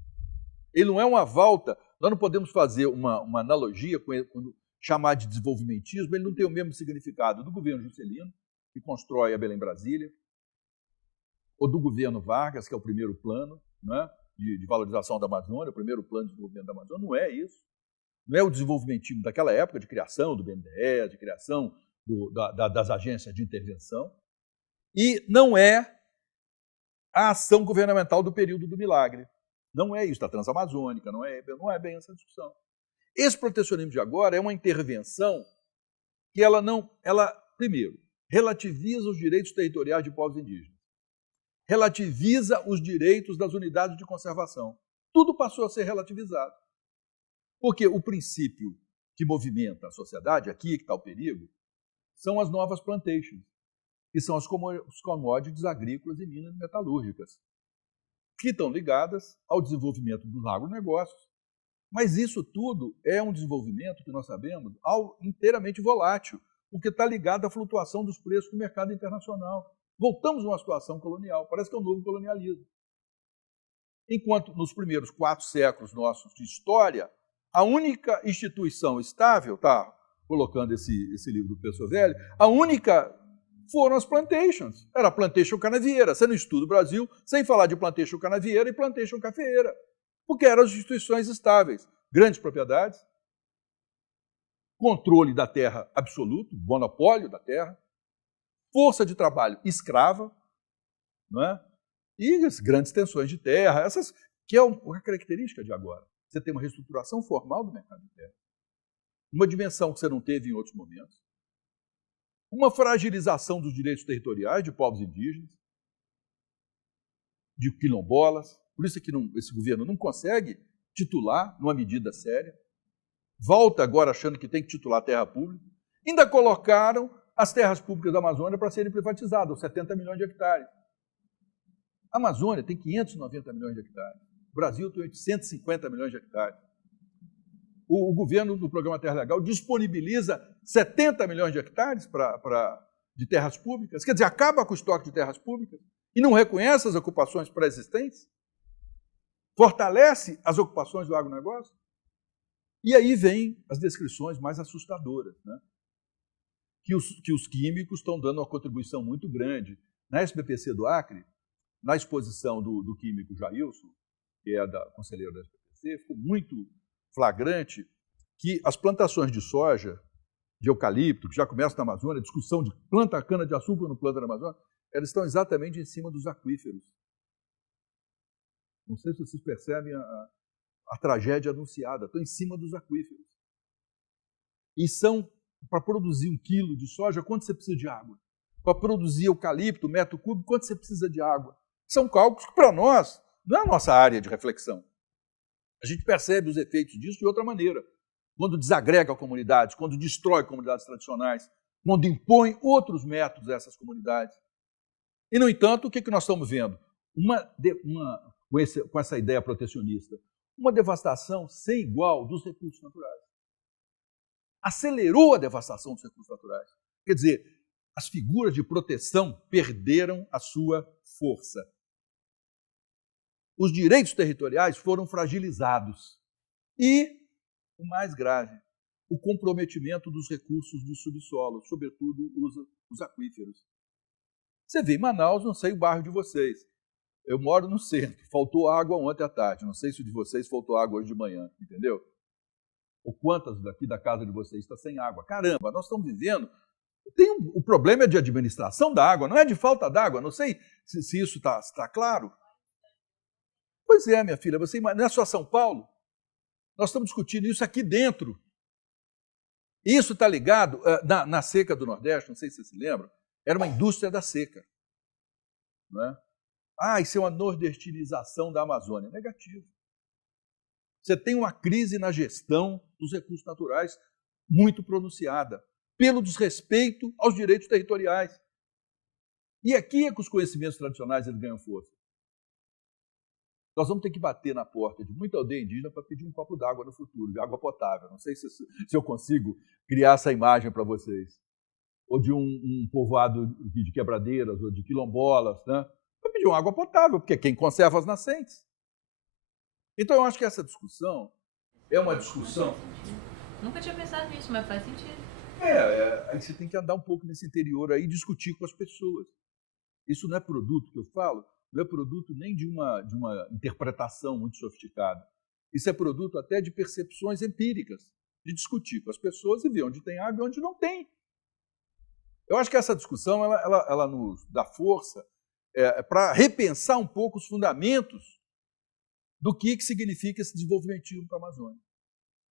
Ele não é uma volta, nós não podemos fazer uma analogia com chamar de desenvolvimentismo, ele não tem o mesmo significado do governo Juscelino, que constrói a Belém-Brasília, ou do governo Vargas, que é o primeiro plano, né, de valorização da Amazônia, o primeiro plano de desenvolvimento da Amazônia. Não é isso. Não é o desenvolvimentismo daquela época, de criação do BNDES, de criação das agências de intervenção, e não é a ação governamental do período do milagre. Não é isso, da Transamazônica, não é bem essa discussão. Esse protecionismo de agora é uma intervenção que ela, primeiro, relativiza os direitos territoriais de povos indígenas, relativiza os direitos das unidades de conservação. Tudo passou a ser relativizado. Porque o princípio que movimenta a sociedade, aqui que está o perigo, são as novas plantations, que são as commodities agrícolas e minas metalúrgicas, que estão ligadas ao desenvolvimento dos agronegócios. Mas isso tudo é um desenvolvimento, que nós sabemos, inteiramente volátil, porque está ligado à flutuação dos preços do mercado internacional. Voltamos a uma situação colonial, parece que é um novo colonialismo. Enquanto nos primeiros 4 séculos nossos de história, a única instituição estável, está colocando esse livro do Pessoa Velho, a única foram as plantations. Era a plantation canavieira. Você não estuda o Brasil sem falar de plantation canavieira e plantation cafeeira, porque eram as instituições estáveis. Grandes propriedades, controle da terra absoluto, monopólio da terra, força de trabalho escrava, não é? E as grandes extensões de terra, essas que é uma característica de agora. Você tem uma reestruturação formal do mercado de terra, uma dimensão que você não teve em outros momentos, uma fragilização dos direitos territoriais de povos indígenas, de quilombolas. Por isso é que esse governo não consegue titular numa medida séria. Volta agora achando que tem que titular terra pública. Ainda colocaram as terras públicas da Amazônia para serem privatizadas, 70 milhões de hectares. A Amazônia tem 590 milhões de hectares. O Brasil tem 850 milhões de hectares. O governo do Programa Terra Legal disponibiliza 70 milhões de hectares de terras públicas, quer dizer, acaba com o estoque de terras públicas e não reconhece as ocupações pré-existentes, fortalece as ocupações do agronegócio. E aí vêm as descrições mais assustadoras, né? que os químicos estão dando uma contribuição muito grande. Na SBPC do Acre, na exposição do químico Jailson, que é conselheiro da SBPC, ficou muito flagrante que as plantações de soja, de eucalipto, que já começam na Amazônia, a discussão de planta cana-de-açúcar ou não planta na Amazônia, elas estão exatamente em cima dos aquíferos. Não sei se vocês percebem a tragédia anunciada, estão em cima dos aquíferos. E são para produzir 1 quilo de soja, quanto você precisa de água? Para produzir eucalipto, metro cúbico, quanto você precisa de água? São cálculos que, para nós, não é a nossa área de reflexão. A gente percebe os efeitos disso de outra maneira. Quando desagrega comunidades, quando destrói comunidades tradicionais, quando impõe outros métodos a essas comunidades. E, no entanto, o que nós estamos vendo? Com essa ideia protecionista, uma devastação sem igual dos recursos naturais. Acelerou a devastação dos recursos naturais. Quer dizer, as figuras de proteção perderam a sua força. Os direitos territoriais foram fragilizados. E, o mais grave, o comprometimento dos recursos de subsolo, sobretudo os aquíferos. Você vê em Manaus, não sei o bairro de vocês. Eu moro no centro, faltou água ontem à tarde. Não sei se o de vocês faltou água hoje de manhã, entendeu? Ou quantas daqui da casa de vocês está sem água? Caramba, nós estamos vivendo... O problema é de administração da água, não é de falta d'água. Não sei se isso está claro. Pois é, minha filha, não é só São Paulo. Nós estamos discutindo isso aqui dentro. Isso está ligado na seca do Nordeste, não sei se você se lembra, era uma indústria da seca. Não é? Isso é uma nordestinização da Amazônia. Negativo. Você tem uma crise na gestão dos recursos naturais muito pronunciada, pelo desrespeito aos direitos territoriais. E aqui é que os conhecimentos tradicionais eles ganham força. Nós vamos ter que bater na porta de muita aldeia indígena para pedir um copo d'água no futuro, de água potável. Não sei se eu consigo criar essa imagem para vocês. Ou de um povoado de quebradeiras, ou de quilombolas, né? Para pedir uma água potável, porque é quem conserva as nascentes. Então, eu acho que essa discussão é uma discussão... Nunca tinha pensado nisso, mas faz sentido. Aí você tem que andar um pouco nesse interior aí e discutir com as pessoas. Isso não é produto que eu falo, não é produto nem de uma interpretação muito sofisticada. Isso é produto até de percepções empíricas, de discutir com as pessoas e ver onde tem água e onde não tem. Eu acho que essa discussão ela nos dá força para repensar um pouco os fundamentos do que significa esse desenvolvimentismo para a Amazônia.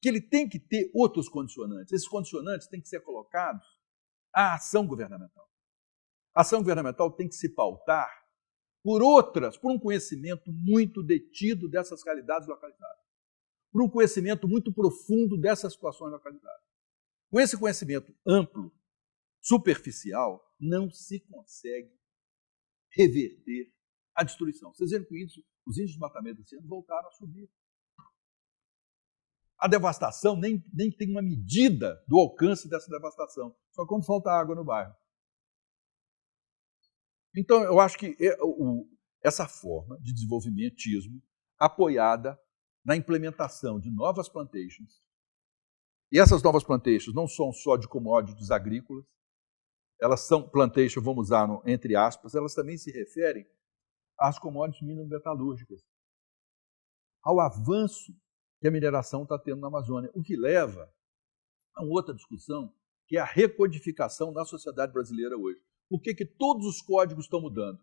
Que ele tem que ter outros condicionantes. Esses condicionantes têm que ser colocados à ação governamental. A ação governamental tem que se pautar por um conhecimento muito detido dessas realidades localizadas, por um conhecimento muito profundo dessas situações localizadas. Com esse conhecimento amplo, superficial, não se consegue reverter a destruição. Vocês viram que os índios de desmatamento desse ano voltaram a subir. A devastação nem tem uma medida do alcance dessa devastação, só quando falta água no bairro. Então, eu acho que essa forma de desenvolvimentismo apoiada na implementação de novas plantations, e essas novas plantations não são só de commodities agrícolas, elas são plantations, vamos usar entre aspas, elas também se referem às commodities minero-metalúrgicas, ao avanço que a mineração está tendo na Amazônia, o que leva a uma outra discussão, que é a recodificação da sociedade brasileira hoje. Por que todos os códigos estão mudando?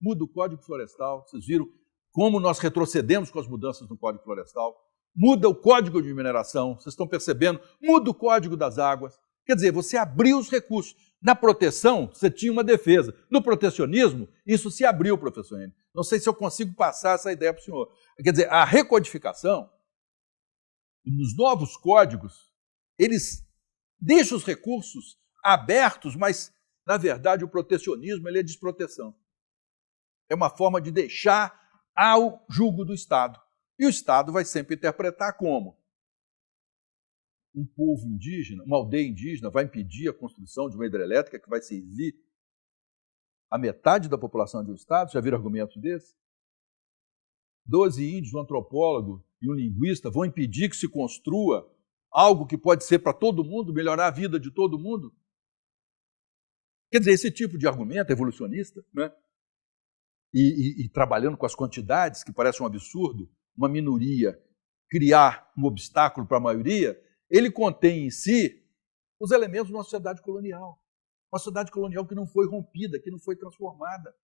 Muda o Código Florestal, vocês viram como nós retrocedemos com as mudanças no Código Florestal, muda o Código de Mineração, vocês estão percebendo, muda o Código das Águas. Quer dizer, você abriu os recursos. Na proteção, você tinha uma defesa. No protecionismo, isso se abriu, professor Henrique. Não sei se eu consigo passar essa ideia para o senhor. Quer dizer, a recodificação, nos novos códigos, eles deixam os recursos abertos, mas, na verdade, o protecionismo ele é desproteção. É uma forma de deixar ao jugo do Estado. E o Estado vai sempre interpretar como? Um povo indígena, uma aldeia indígena, vai impedir a construção de uma hidrelétrica que vai servir a metade da população de um Estado? Já viram argumentos desses? 12 índios, um antropólogo e um linguista vão impedir que se construa algo que pode ser para todo mundo, melhorar a vida de todo mundo? Quer dizer, esse tipo de argumento evolucionista, né? E trabalhando com as quantidades, que parece um absurdo, uma minoria criar um obstáculo para a maioria, ele contém em si os elementos de uma sociedade colonial. Uma sociedade colonial que não foi rompida, que não foi transformada.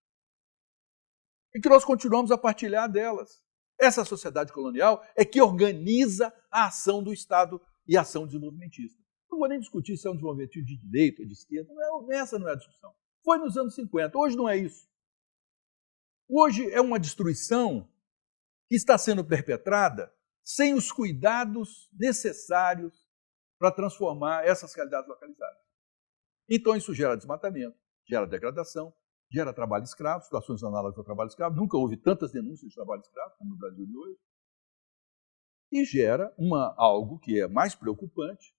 E que nós continuamos a partilhar delas. Essa sociedade colonial é que organiza a ação do Estado e a ação desenvolvimentista. Não vou nem discutir se é um desenvolvimento de direita ou de esquerda, essa não é a discussão. Foi nos anos 50, hoje não é isso. Hoje é uma destruição que está sendo perpetrada sem os cuidados necessários para transformar essas realidades localizadas. Então, isso gera desmatamento, gera degradação, gera trabalho escravo, situações análogas ao trabalho escravo. Nunca houve tantas denúncias de trabalho escravo como no Brasil de hoje. E gera algo que é mais preocupante,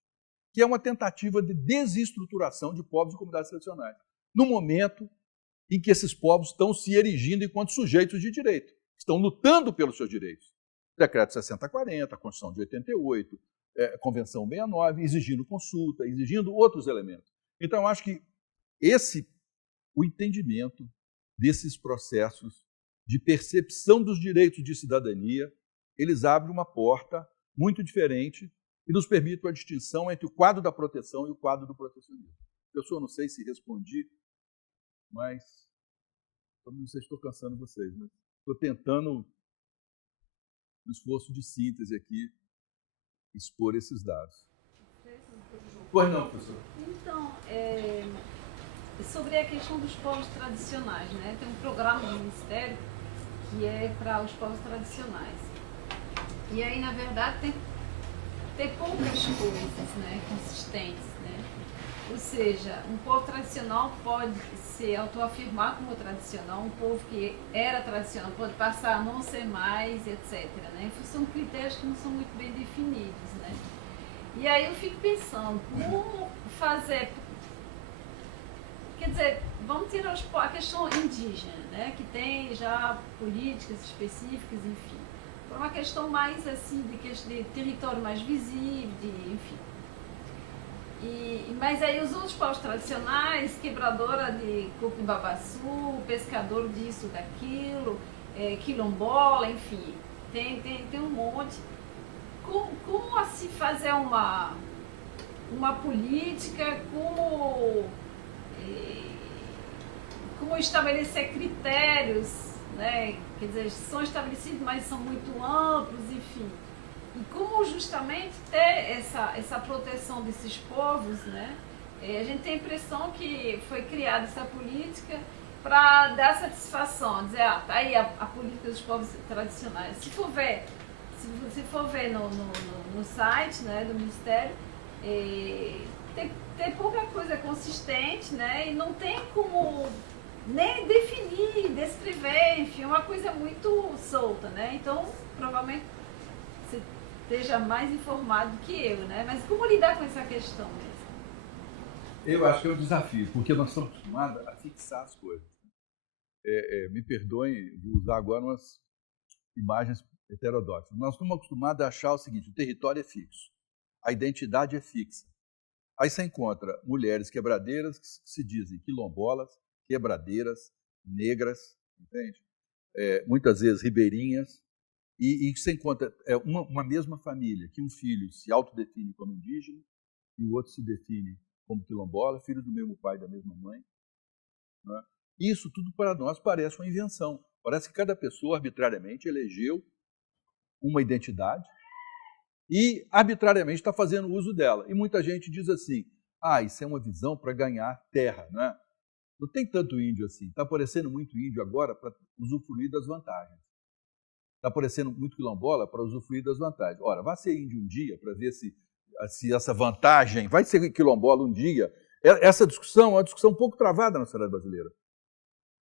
que é uma tentativa de desestruturação de povos e comunidades tradicionais, no momento em que esses povos estão se erigindo enquanto sujeitos de direito, estão lutando pelos seus direitos. Decreto 6040, a Constituição de 88, Convenção 69, exigindo consulta, exigindo outros elementos. Então, eu acho que o entendimento desses processos de percepção dos direitos de cidadania, eles abrem uma porta muito diferente e nos permitem a distinção entre o quadro da proteção e o quadro do protecionismo. Eu não sei se respondi, mas não sei se estou cansando vocês, mas estou tentando, um esforço de síntese aqui, expor esses dados. Pois não, professor? Então, sobre a questão dos povos tradicionais, né? Tem um programa do Ministério que é para os povos tradicionais. E aí, na verdade, tem poucas coisas, né, consistentes, né? Ou seja, um povo tradicional pode se autoafirmar como tradicional, um povo que era tradicional pode passar a não ser mais, etc., né? São critérios que não são muito bem definidos, né? E aí eu fico pensando, como fazer... Quer dizer, vamos tirar a questão indígena, né? Que tem já políticas específicas, enfim. Por uma questão mais assim, de território mais visível, enfim. Mas aí os outros povos tradicionais, quebradora de coco-babaçu, pescador disso, daquilo, quilombola, enfim, tem um monte. Como assim fazer uma política, como estabelecer critérios, né? Quer dizer, são estabelecidos, mas são muito amplos, enfim. E como justamente ter essa proteção desses povos, né? A gente tem a impressão que foi criada essa política para dar satisfação, dizer, tá aí a política dos povos tradicionais. Se você for ver no site, né, do Ministério, tem pouca coisa consistente, né? E não tem como nem definir, descrever, enfim, uma coisa muito solta, né? Então, provavelmente você esteja mais informado do que eu, né? Mas como lidar com essa questão mesmo? Eu acho que é um desafio, porque nós estamos acostumados a fixar as coisas. Me perdoem, vou usar agora umas imagens heterodoxas. Nós estamos acostumados a achar o seguinte: o território é fixo, a identidade é fixa. Aí você encontra mulheres quebradeiras que se dizem quilombolas, quebradeiras, negras, entende? Muitas vezes ribeirinhas, e você encontra uma mesma família, que um filho se autodefine como indígena e o outro se define como quilombola, filho do mesmo pai e da mesma mãe. Né? Isso tudo para nós parece uma invenção. Parece que cada pessoa arbitrariamente elegeu uma identidade e arbitrariamente está fazendo uso dela. E muita gente diz assim, isso é uma visão para ganhar terra, né? Não tem tanto índio assim. Está aparecendo muito índio agora para usufruir das vantagens. Está aparecendo muito quilombola para usufruir das vantagens. Ora, vai ser índio um dia para ver se essa vantagem vai ser quilombola um dia. Essa discussão é uma discussão um pouco travada na sociedade brasileira.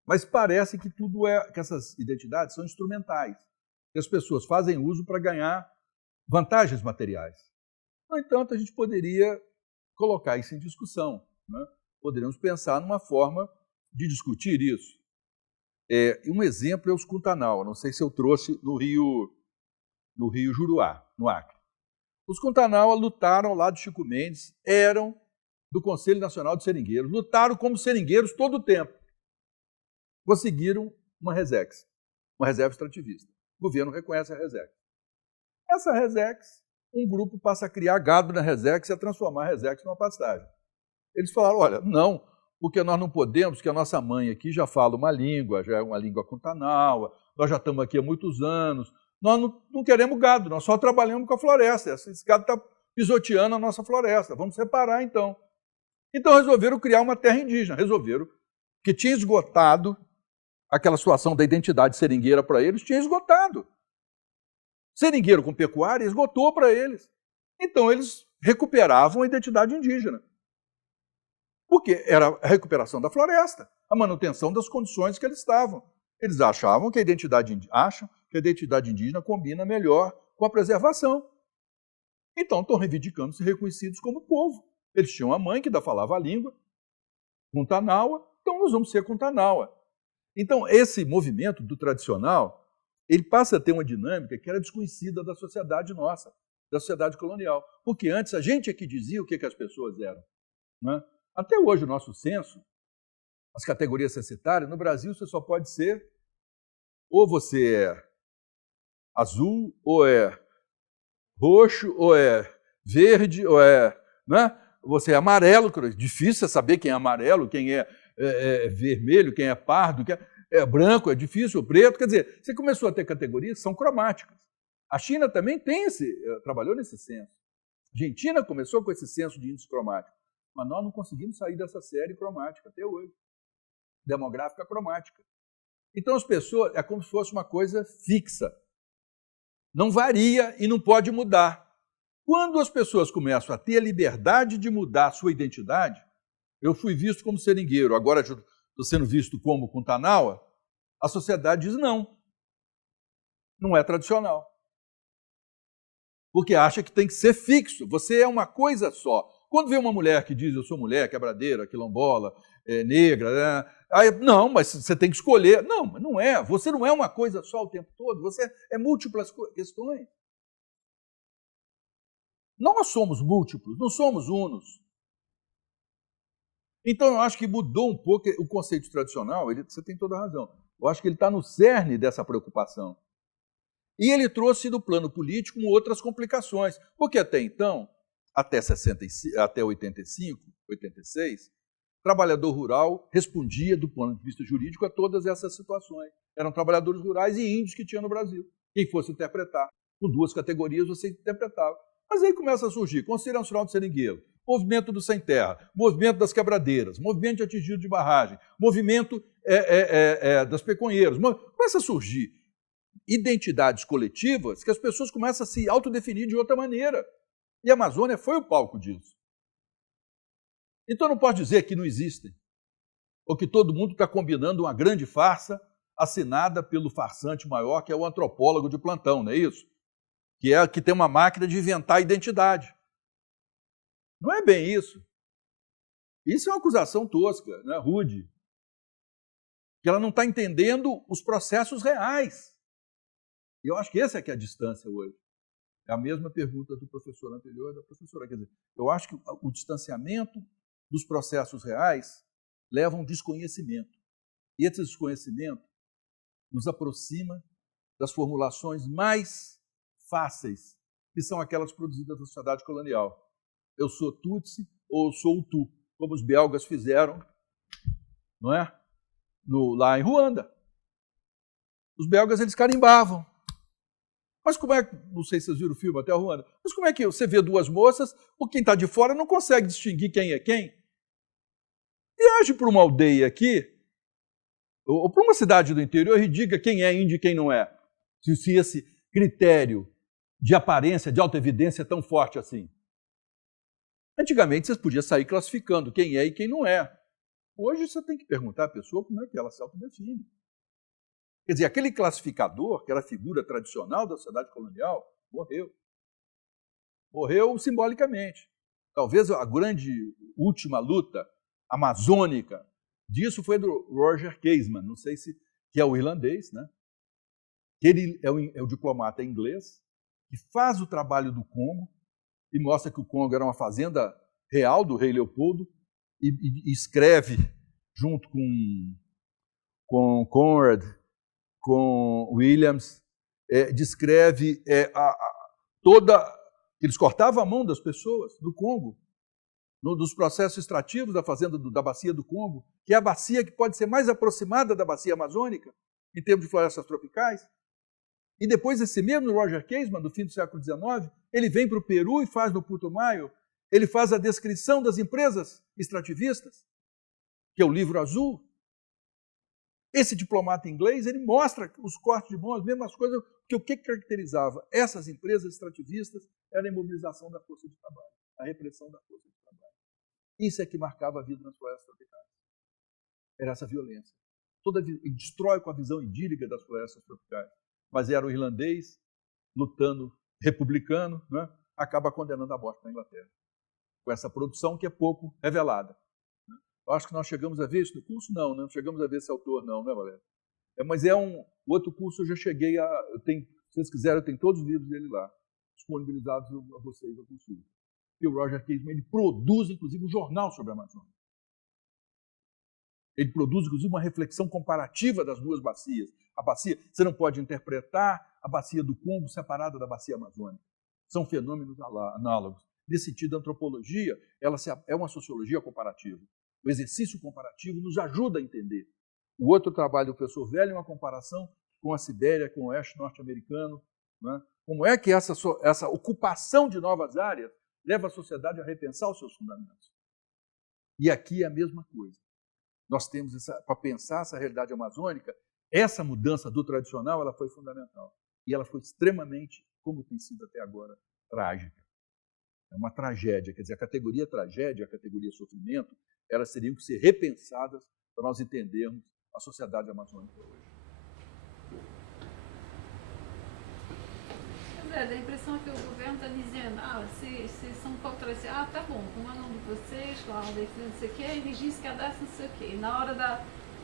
Mas parece que que essas identidades são instrumentais. Que as pessoas fazem uso para ganhar vantagens materiais. No entanto, a gente poderia colocar isso em discussão, né? Poderíamos pensar numa forma de discutir isso. Um exemplo é os Kuntanau, não sei se eu trouxe no Rio Juruá, no Acre. Os Kuntanau lutaram ao lado de Chico Mendes, eram do Conselho Nacional de Seringueiros, lutaram como seringueiros todo o tempo. Conseguiram uma resex, uma reserva extrativista. O governo reconhece a resex. Essa resex, um grupo passa a criar gado na resex e a transformar a resex numa pastagem. Eles falaram, olha, não, porque nós não podemos, porque a nossa mãe aqui já fala uma língua, já é uma língua Kuntanaua, nós já estamos aqui há muitos anos, nós não queremos gado, nós só trabalhamos com a floresta, esse gado está pisoteando a nossa floresta. Vamos separar, então. Então resolveram criar uma terra indígena. Resolveram, porque tinha esgotado aquela situação da identidade seringueira para eles, tinha esgotado. Seringueiro com pecuária esgotou para eles. Então eles recuperavam a identidade indígena. Porque era a recuperação da floresta, a manutenção das condições que eles estavam. Eles achavam que a identidade indígena combina melhor com a preservação. Então estão reivindicando-se reconhecidos como povo. Eles tinham a mãe que ainda falava a língua, Kuntanawa, então nós vamos ser Kuntanawa. Então esse movimento do tradicional, ele passa a ter uma dinâmica que era desconhecida da sociedade nossa, da sociedade colonial. Porque antes a gente é que dizia o que as pessoas eram, né? Até hoje o nosso censo, as categorias censitárias, no Brasil você só pode ser, ou você é azul, ou é roxo, ou é verde, ou é, né? Você é amarelo, é difícil saber quem é amarelo, quem é vermelho, quem é pardo, quem é branco, é difícil, preto. Quer dizer, você começou a ter categorias que são cromáticas. A China também trabalhou nesse censo. A Argentina começou com esse censo de índice cromático. Mas nós não conseguimos sair dessa série cromática até hoje. Demográfica cromática. Então as pessoas, é como se fosse uma coisa fixa. Não varia e não pode mudar. Quando as pessoas começam a ter a liberdade de mudar a sua identidade, eu fui visto como seringueiro, agora estou sendo visto como Kuntanawa, a sociedade diz não. Não é tradicional. Porque acha que tem que ser fixo. Você é uma coisa só. Quando vê uma mulher que diz, eu sou mulher, quebradeira, quilombola, negra, né? Aí, não, mas você tem que escolher. Não, mas não é. Você não é uma coisa só o tempo todo. Você é múltiplas questões. Nós somos múltiplos, não somos unos. Então, eu acho que mudou um pouco o conceito tradicional. Você tem toda a razão. Eu acho que ele está no cerne dessa preocupação. E ele trouxe do plano político outras complicações. Porque até então, até 85, 86, trabalhador rural respondia, do ponto de vista jurídico, a todas essas situações. Eram trabalhadores rurais e índios que tinha no Brasil. Quem fosse interpretar, com duas categorias você interpretava. Mas aí começa a surgir Conselho Nacional de Seringueiro, movimento do Sem Terra, movimento das quebradeiras, movimento de atingido de barragem, movimento das peconheiras. Começa a surgir identidades coletivas que as pessoas começam a se autodefinir de outra maneira. E a Amazônia foi o palco disso. Então eu não posso dizer que não existem, ou que todo mundo está combinando uma grande farsa assinada pelo farsante maior, que é o antropólogo de plantão, não é isso? Que tem uma máquina de inventar a identidade. Não é bem isso. Isso é uma acusação tosca, né, rude, que ela não está entendendo os processos reais. E eu acho que essa é que é a distância hoje. É a mesma pergunta do professor anterior e da professora. Quer dizer, eu acho que o distanciamento dos processos reais leva a um desconhecimento. E esse desconhecimento nos aproxima das formulações mais fáceis, que são aquelas produzidas na sociedade colonial. Eu sou Tutsi ou eu sou Hutu, como os belgas fizeram, não é? Lá em Ruanda. Os belgas, eles carimbavam. Mas como é que, não sei se vocês viram o filme até a Ruanda, mas como é que você vê duas moças, ou quem está de fora não consegue distinguir quem é quem? Viaje para uma aldeia aqui, ou para uma cidade do interior e diga quem é índio e quem não é. Se esse critério de aparência, de autoevidência é tão forte assim. Antigamente vocês podiam sair classificando quem é e quem não é. Hoje você tem que perguntar à pessoa como é que ela se autodefine. Quer dizer, aquele classificador, que era a figura tradicional da sociedade colonial, morreu. Morreu simbolicamente. Talvez a grande última luta amazônica disso foi do Roger Casement, não sei se que é o irlandês, né? Ele é o diplomata inglês que faz o trabalho do Congo e mostra que o Congo era uma fazenda real do rei Leopoldo e escreve junto com Conrad, com Williams, descreve eles cortavam a mão das pessoas do Congo, dos processos extrativos da fazenda da bacia do Congo, que é a bacia que pode ser mais aproximada da bacia amazônica, em termos de florestas tropicais. E depois esse mesmo Roger Casement, do fim do século XIX, Ele vem para o Peru e faz no Putumayo, ele faz a descrição das empresas extrativistas, que é o livro azul. Esse diplomata inglês, ele mostra os cortes de mão, as mesmas coisas, porque o que caracterizava essas empresas extrativistas era a imobilização da força de trabalho, a repressão da força de trabalho. Isso é que marcava a vida nas florestas tropicais. Era essa violência. Ele destrói com a visão idílica das florestas tropicais. Mas era o irlandês, lutando, republicano, né? Acaba condenando a morte na Inglaterra. Com essa produção que é pouco revelada. Eu acho que nós chegamos a ver isso no curso? Não chegamos a ver esse autor, não, né, Valério? Mas é um outro curso, eu já cheguei a... se vocês quiserem, eu tenho todos os livros dele lá, disponibilizados a vocês a consulta. E o Roger Casement, ele produz, inclusive, um jornal sobre a Amazônia. Ele produz, inclusive, uma reflexão comparativa das duas bacias. A bacia, você não pode interpretar a bacia do Congo separada da bacia amazônica. São fenômenos análogos. Nesse sentido, a antropologia é uma sociologia comparativa. O exercício comparativo nos ajuda a entender. O outro trabalho do professor Velho é uma comparação com a Sibéria, com o oeste norte-americano. Né? Como é que essa ocupação de novas áreas leva a sociedade a repensar os seus fundamentos? E aqui é a mesma coisa. Nós temos, para pensar essa realidade amazônica, essa mudança do tradicional ela foi fundamental. E ela foi extremamente, como tem sido até agora, trágica. É uma tragédia. Quer dizer, a categoria tragédia, a categoria sofrimento, elas teriam que ser repensadas para nós entendermos a sociedade amazônica hoje. Dá a impressão que o governo está dizendo, se são contra-se, tá bom, como é o nome de vocês, lá, não sei o quê, registro, cadastro, não sei o quê. E na hora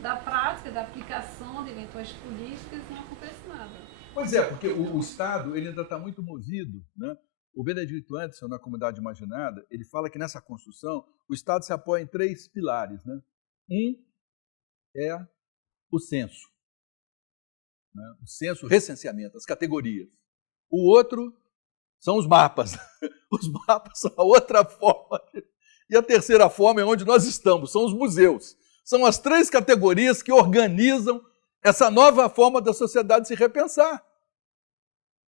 da prática, da aplicação de eventuais políticas, não acontece nada. Pois é, porque o Estado ele ainda está muito movido, né? O Benedito Anderson, na Comunidade Imaginada, ele fala que nessa construção o Estado se apoia em 3 pilares. Né? Um é o censo, né? O censo, o recenseamento, as categorias. O outro são os mapas. Os mapas são a outra forma. E a terceira forma é onde nós estamos, são os museus. São as 3 categorias que organizam essa nova forma da sociedade se repensar.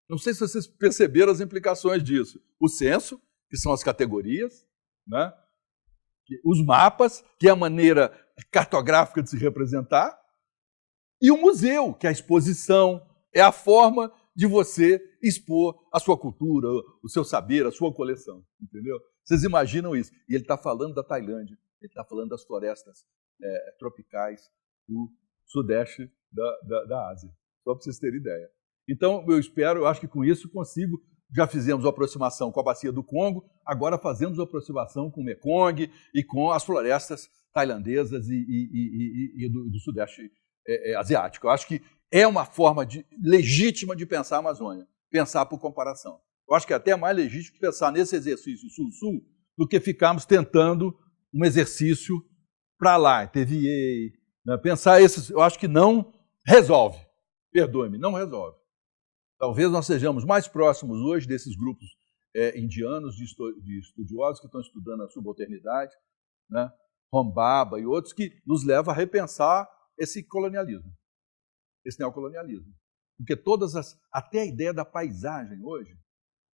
Não sei se vocês perceberam as implicações disso. O censo, que são as categorias, né? Os mapas, que é a maneira cartográfica de se representar, e o museu, que é a exposição, é a forma de você expor a sua cultura, o seu saber, a sua coleção. Entendeu? Vocês imaginam isso? E ele está falando da Tailândia, ele está falando das florestas tropicais do sudeste da Ásia, só para vocês terem ideia. Então, eu acho que com isso consigo, já fizemos a aproximação com a bacia do Congo, agora fazemos a aproximação com o Mekong e com as florestas tailandesas e do sudeste asiático. Eu acho que é uma forma legítima de pensar a Amazônia, pensar por comparação. Eu acho que é até mais legítimo pensar nesse exercício sul-sul do que ficarmos tentando um exercício para lá, TVA, né? Pensar esses, eu acho que não resolve. Perdoe-me, não resolve. Talvez nós sejamos mais próximos hoje desses grupos indianos, de estudiosos que estão estudando a subalternidade, né? Rombaba e outros, que nos levam a repensar esse colonialismo, esse neocolonialismo. Porque até a ideia da paisagem hoje,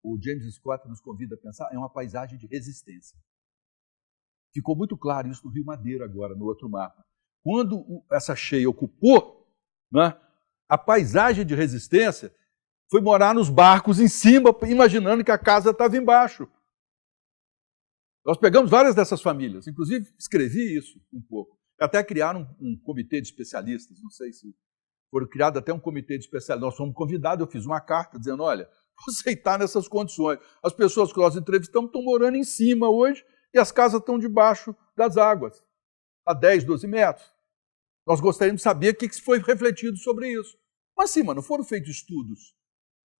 o James Scott nos convida a pensar, é uma paisagem de resistência. Ficou muito claro isso no Rio Madeira agora, no outro mapa. Quando essa cheia ocupou, né, a paisagem de resistência foi morar nos barcos em cima, imaginando que a casa estava embaixo. Nós pegamos várias dessas famílias, inclusive escrevi isso um pouco. Até criaram um comitê de especialistas, não sei se foram criado até um comitê de especialistas. Nós fomos convidados, eu fiz uma carta dizendo, olha, você está nessas condições. As pessoas que nós entrevistamos estão morando em cima hoje e as casas estão debaixo das águas, a 10, 12 metros. Nós gostaríamos de saber o que foi refletido sobre isso. Mas sim, não foram feitos estudos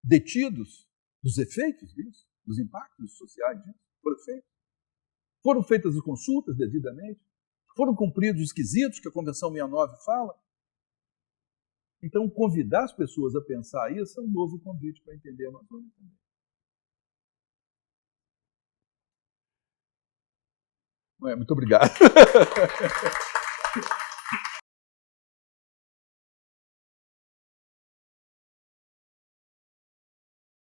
detidos dos efeitos disso, dos impactos sociais disso. Foram feitas as consultas devidamente, foram cumpridos os quesitos que a Convenção 69 fala. Então, convidar as pessoas a pensar isso é um novo convite para entender a Amazônia também. Muito obrigado.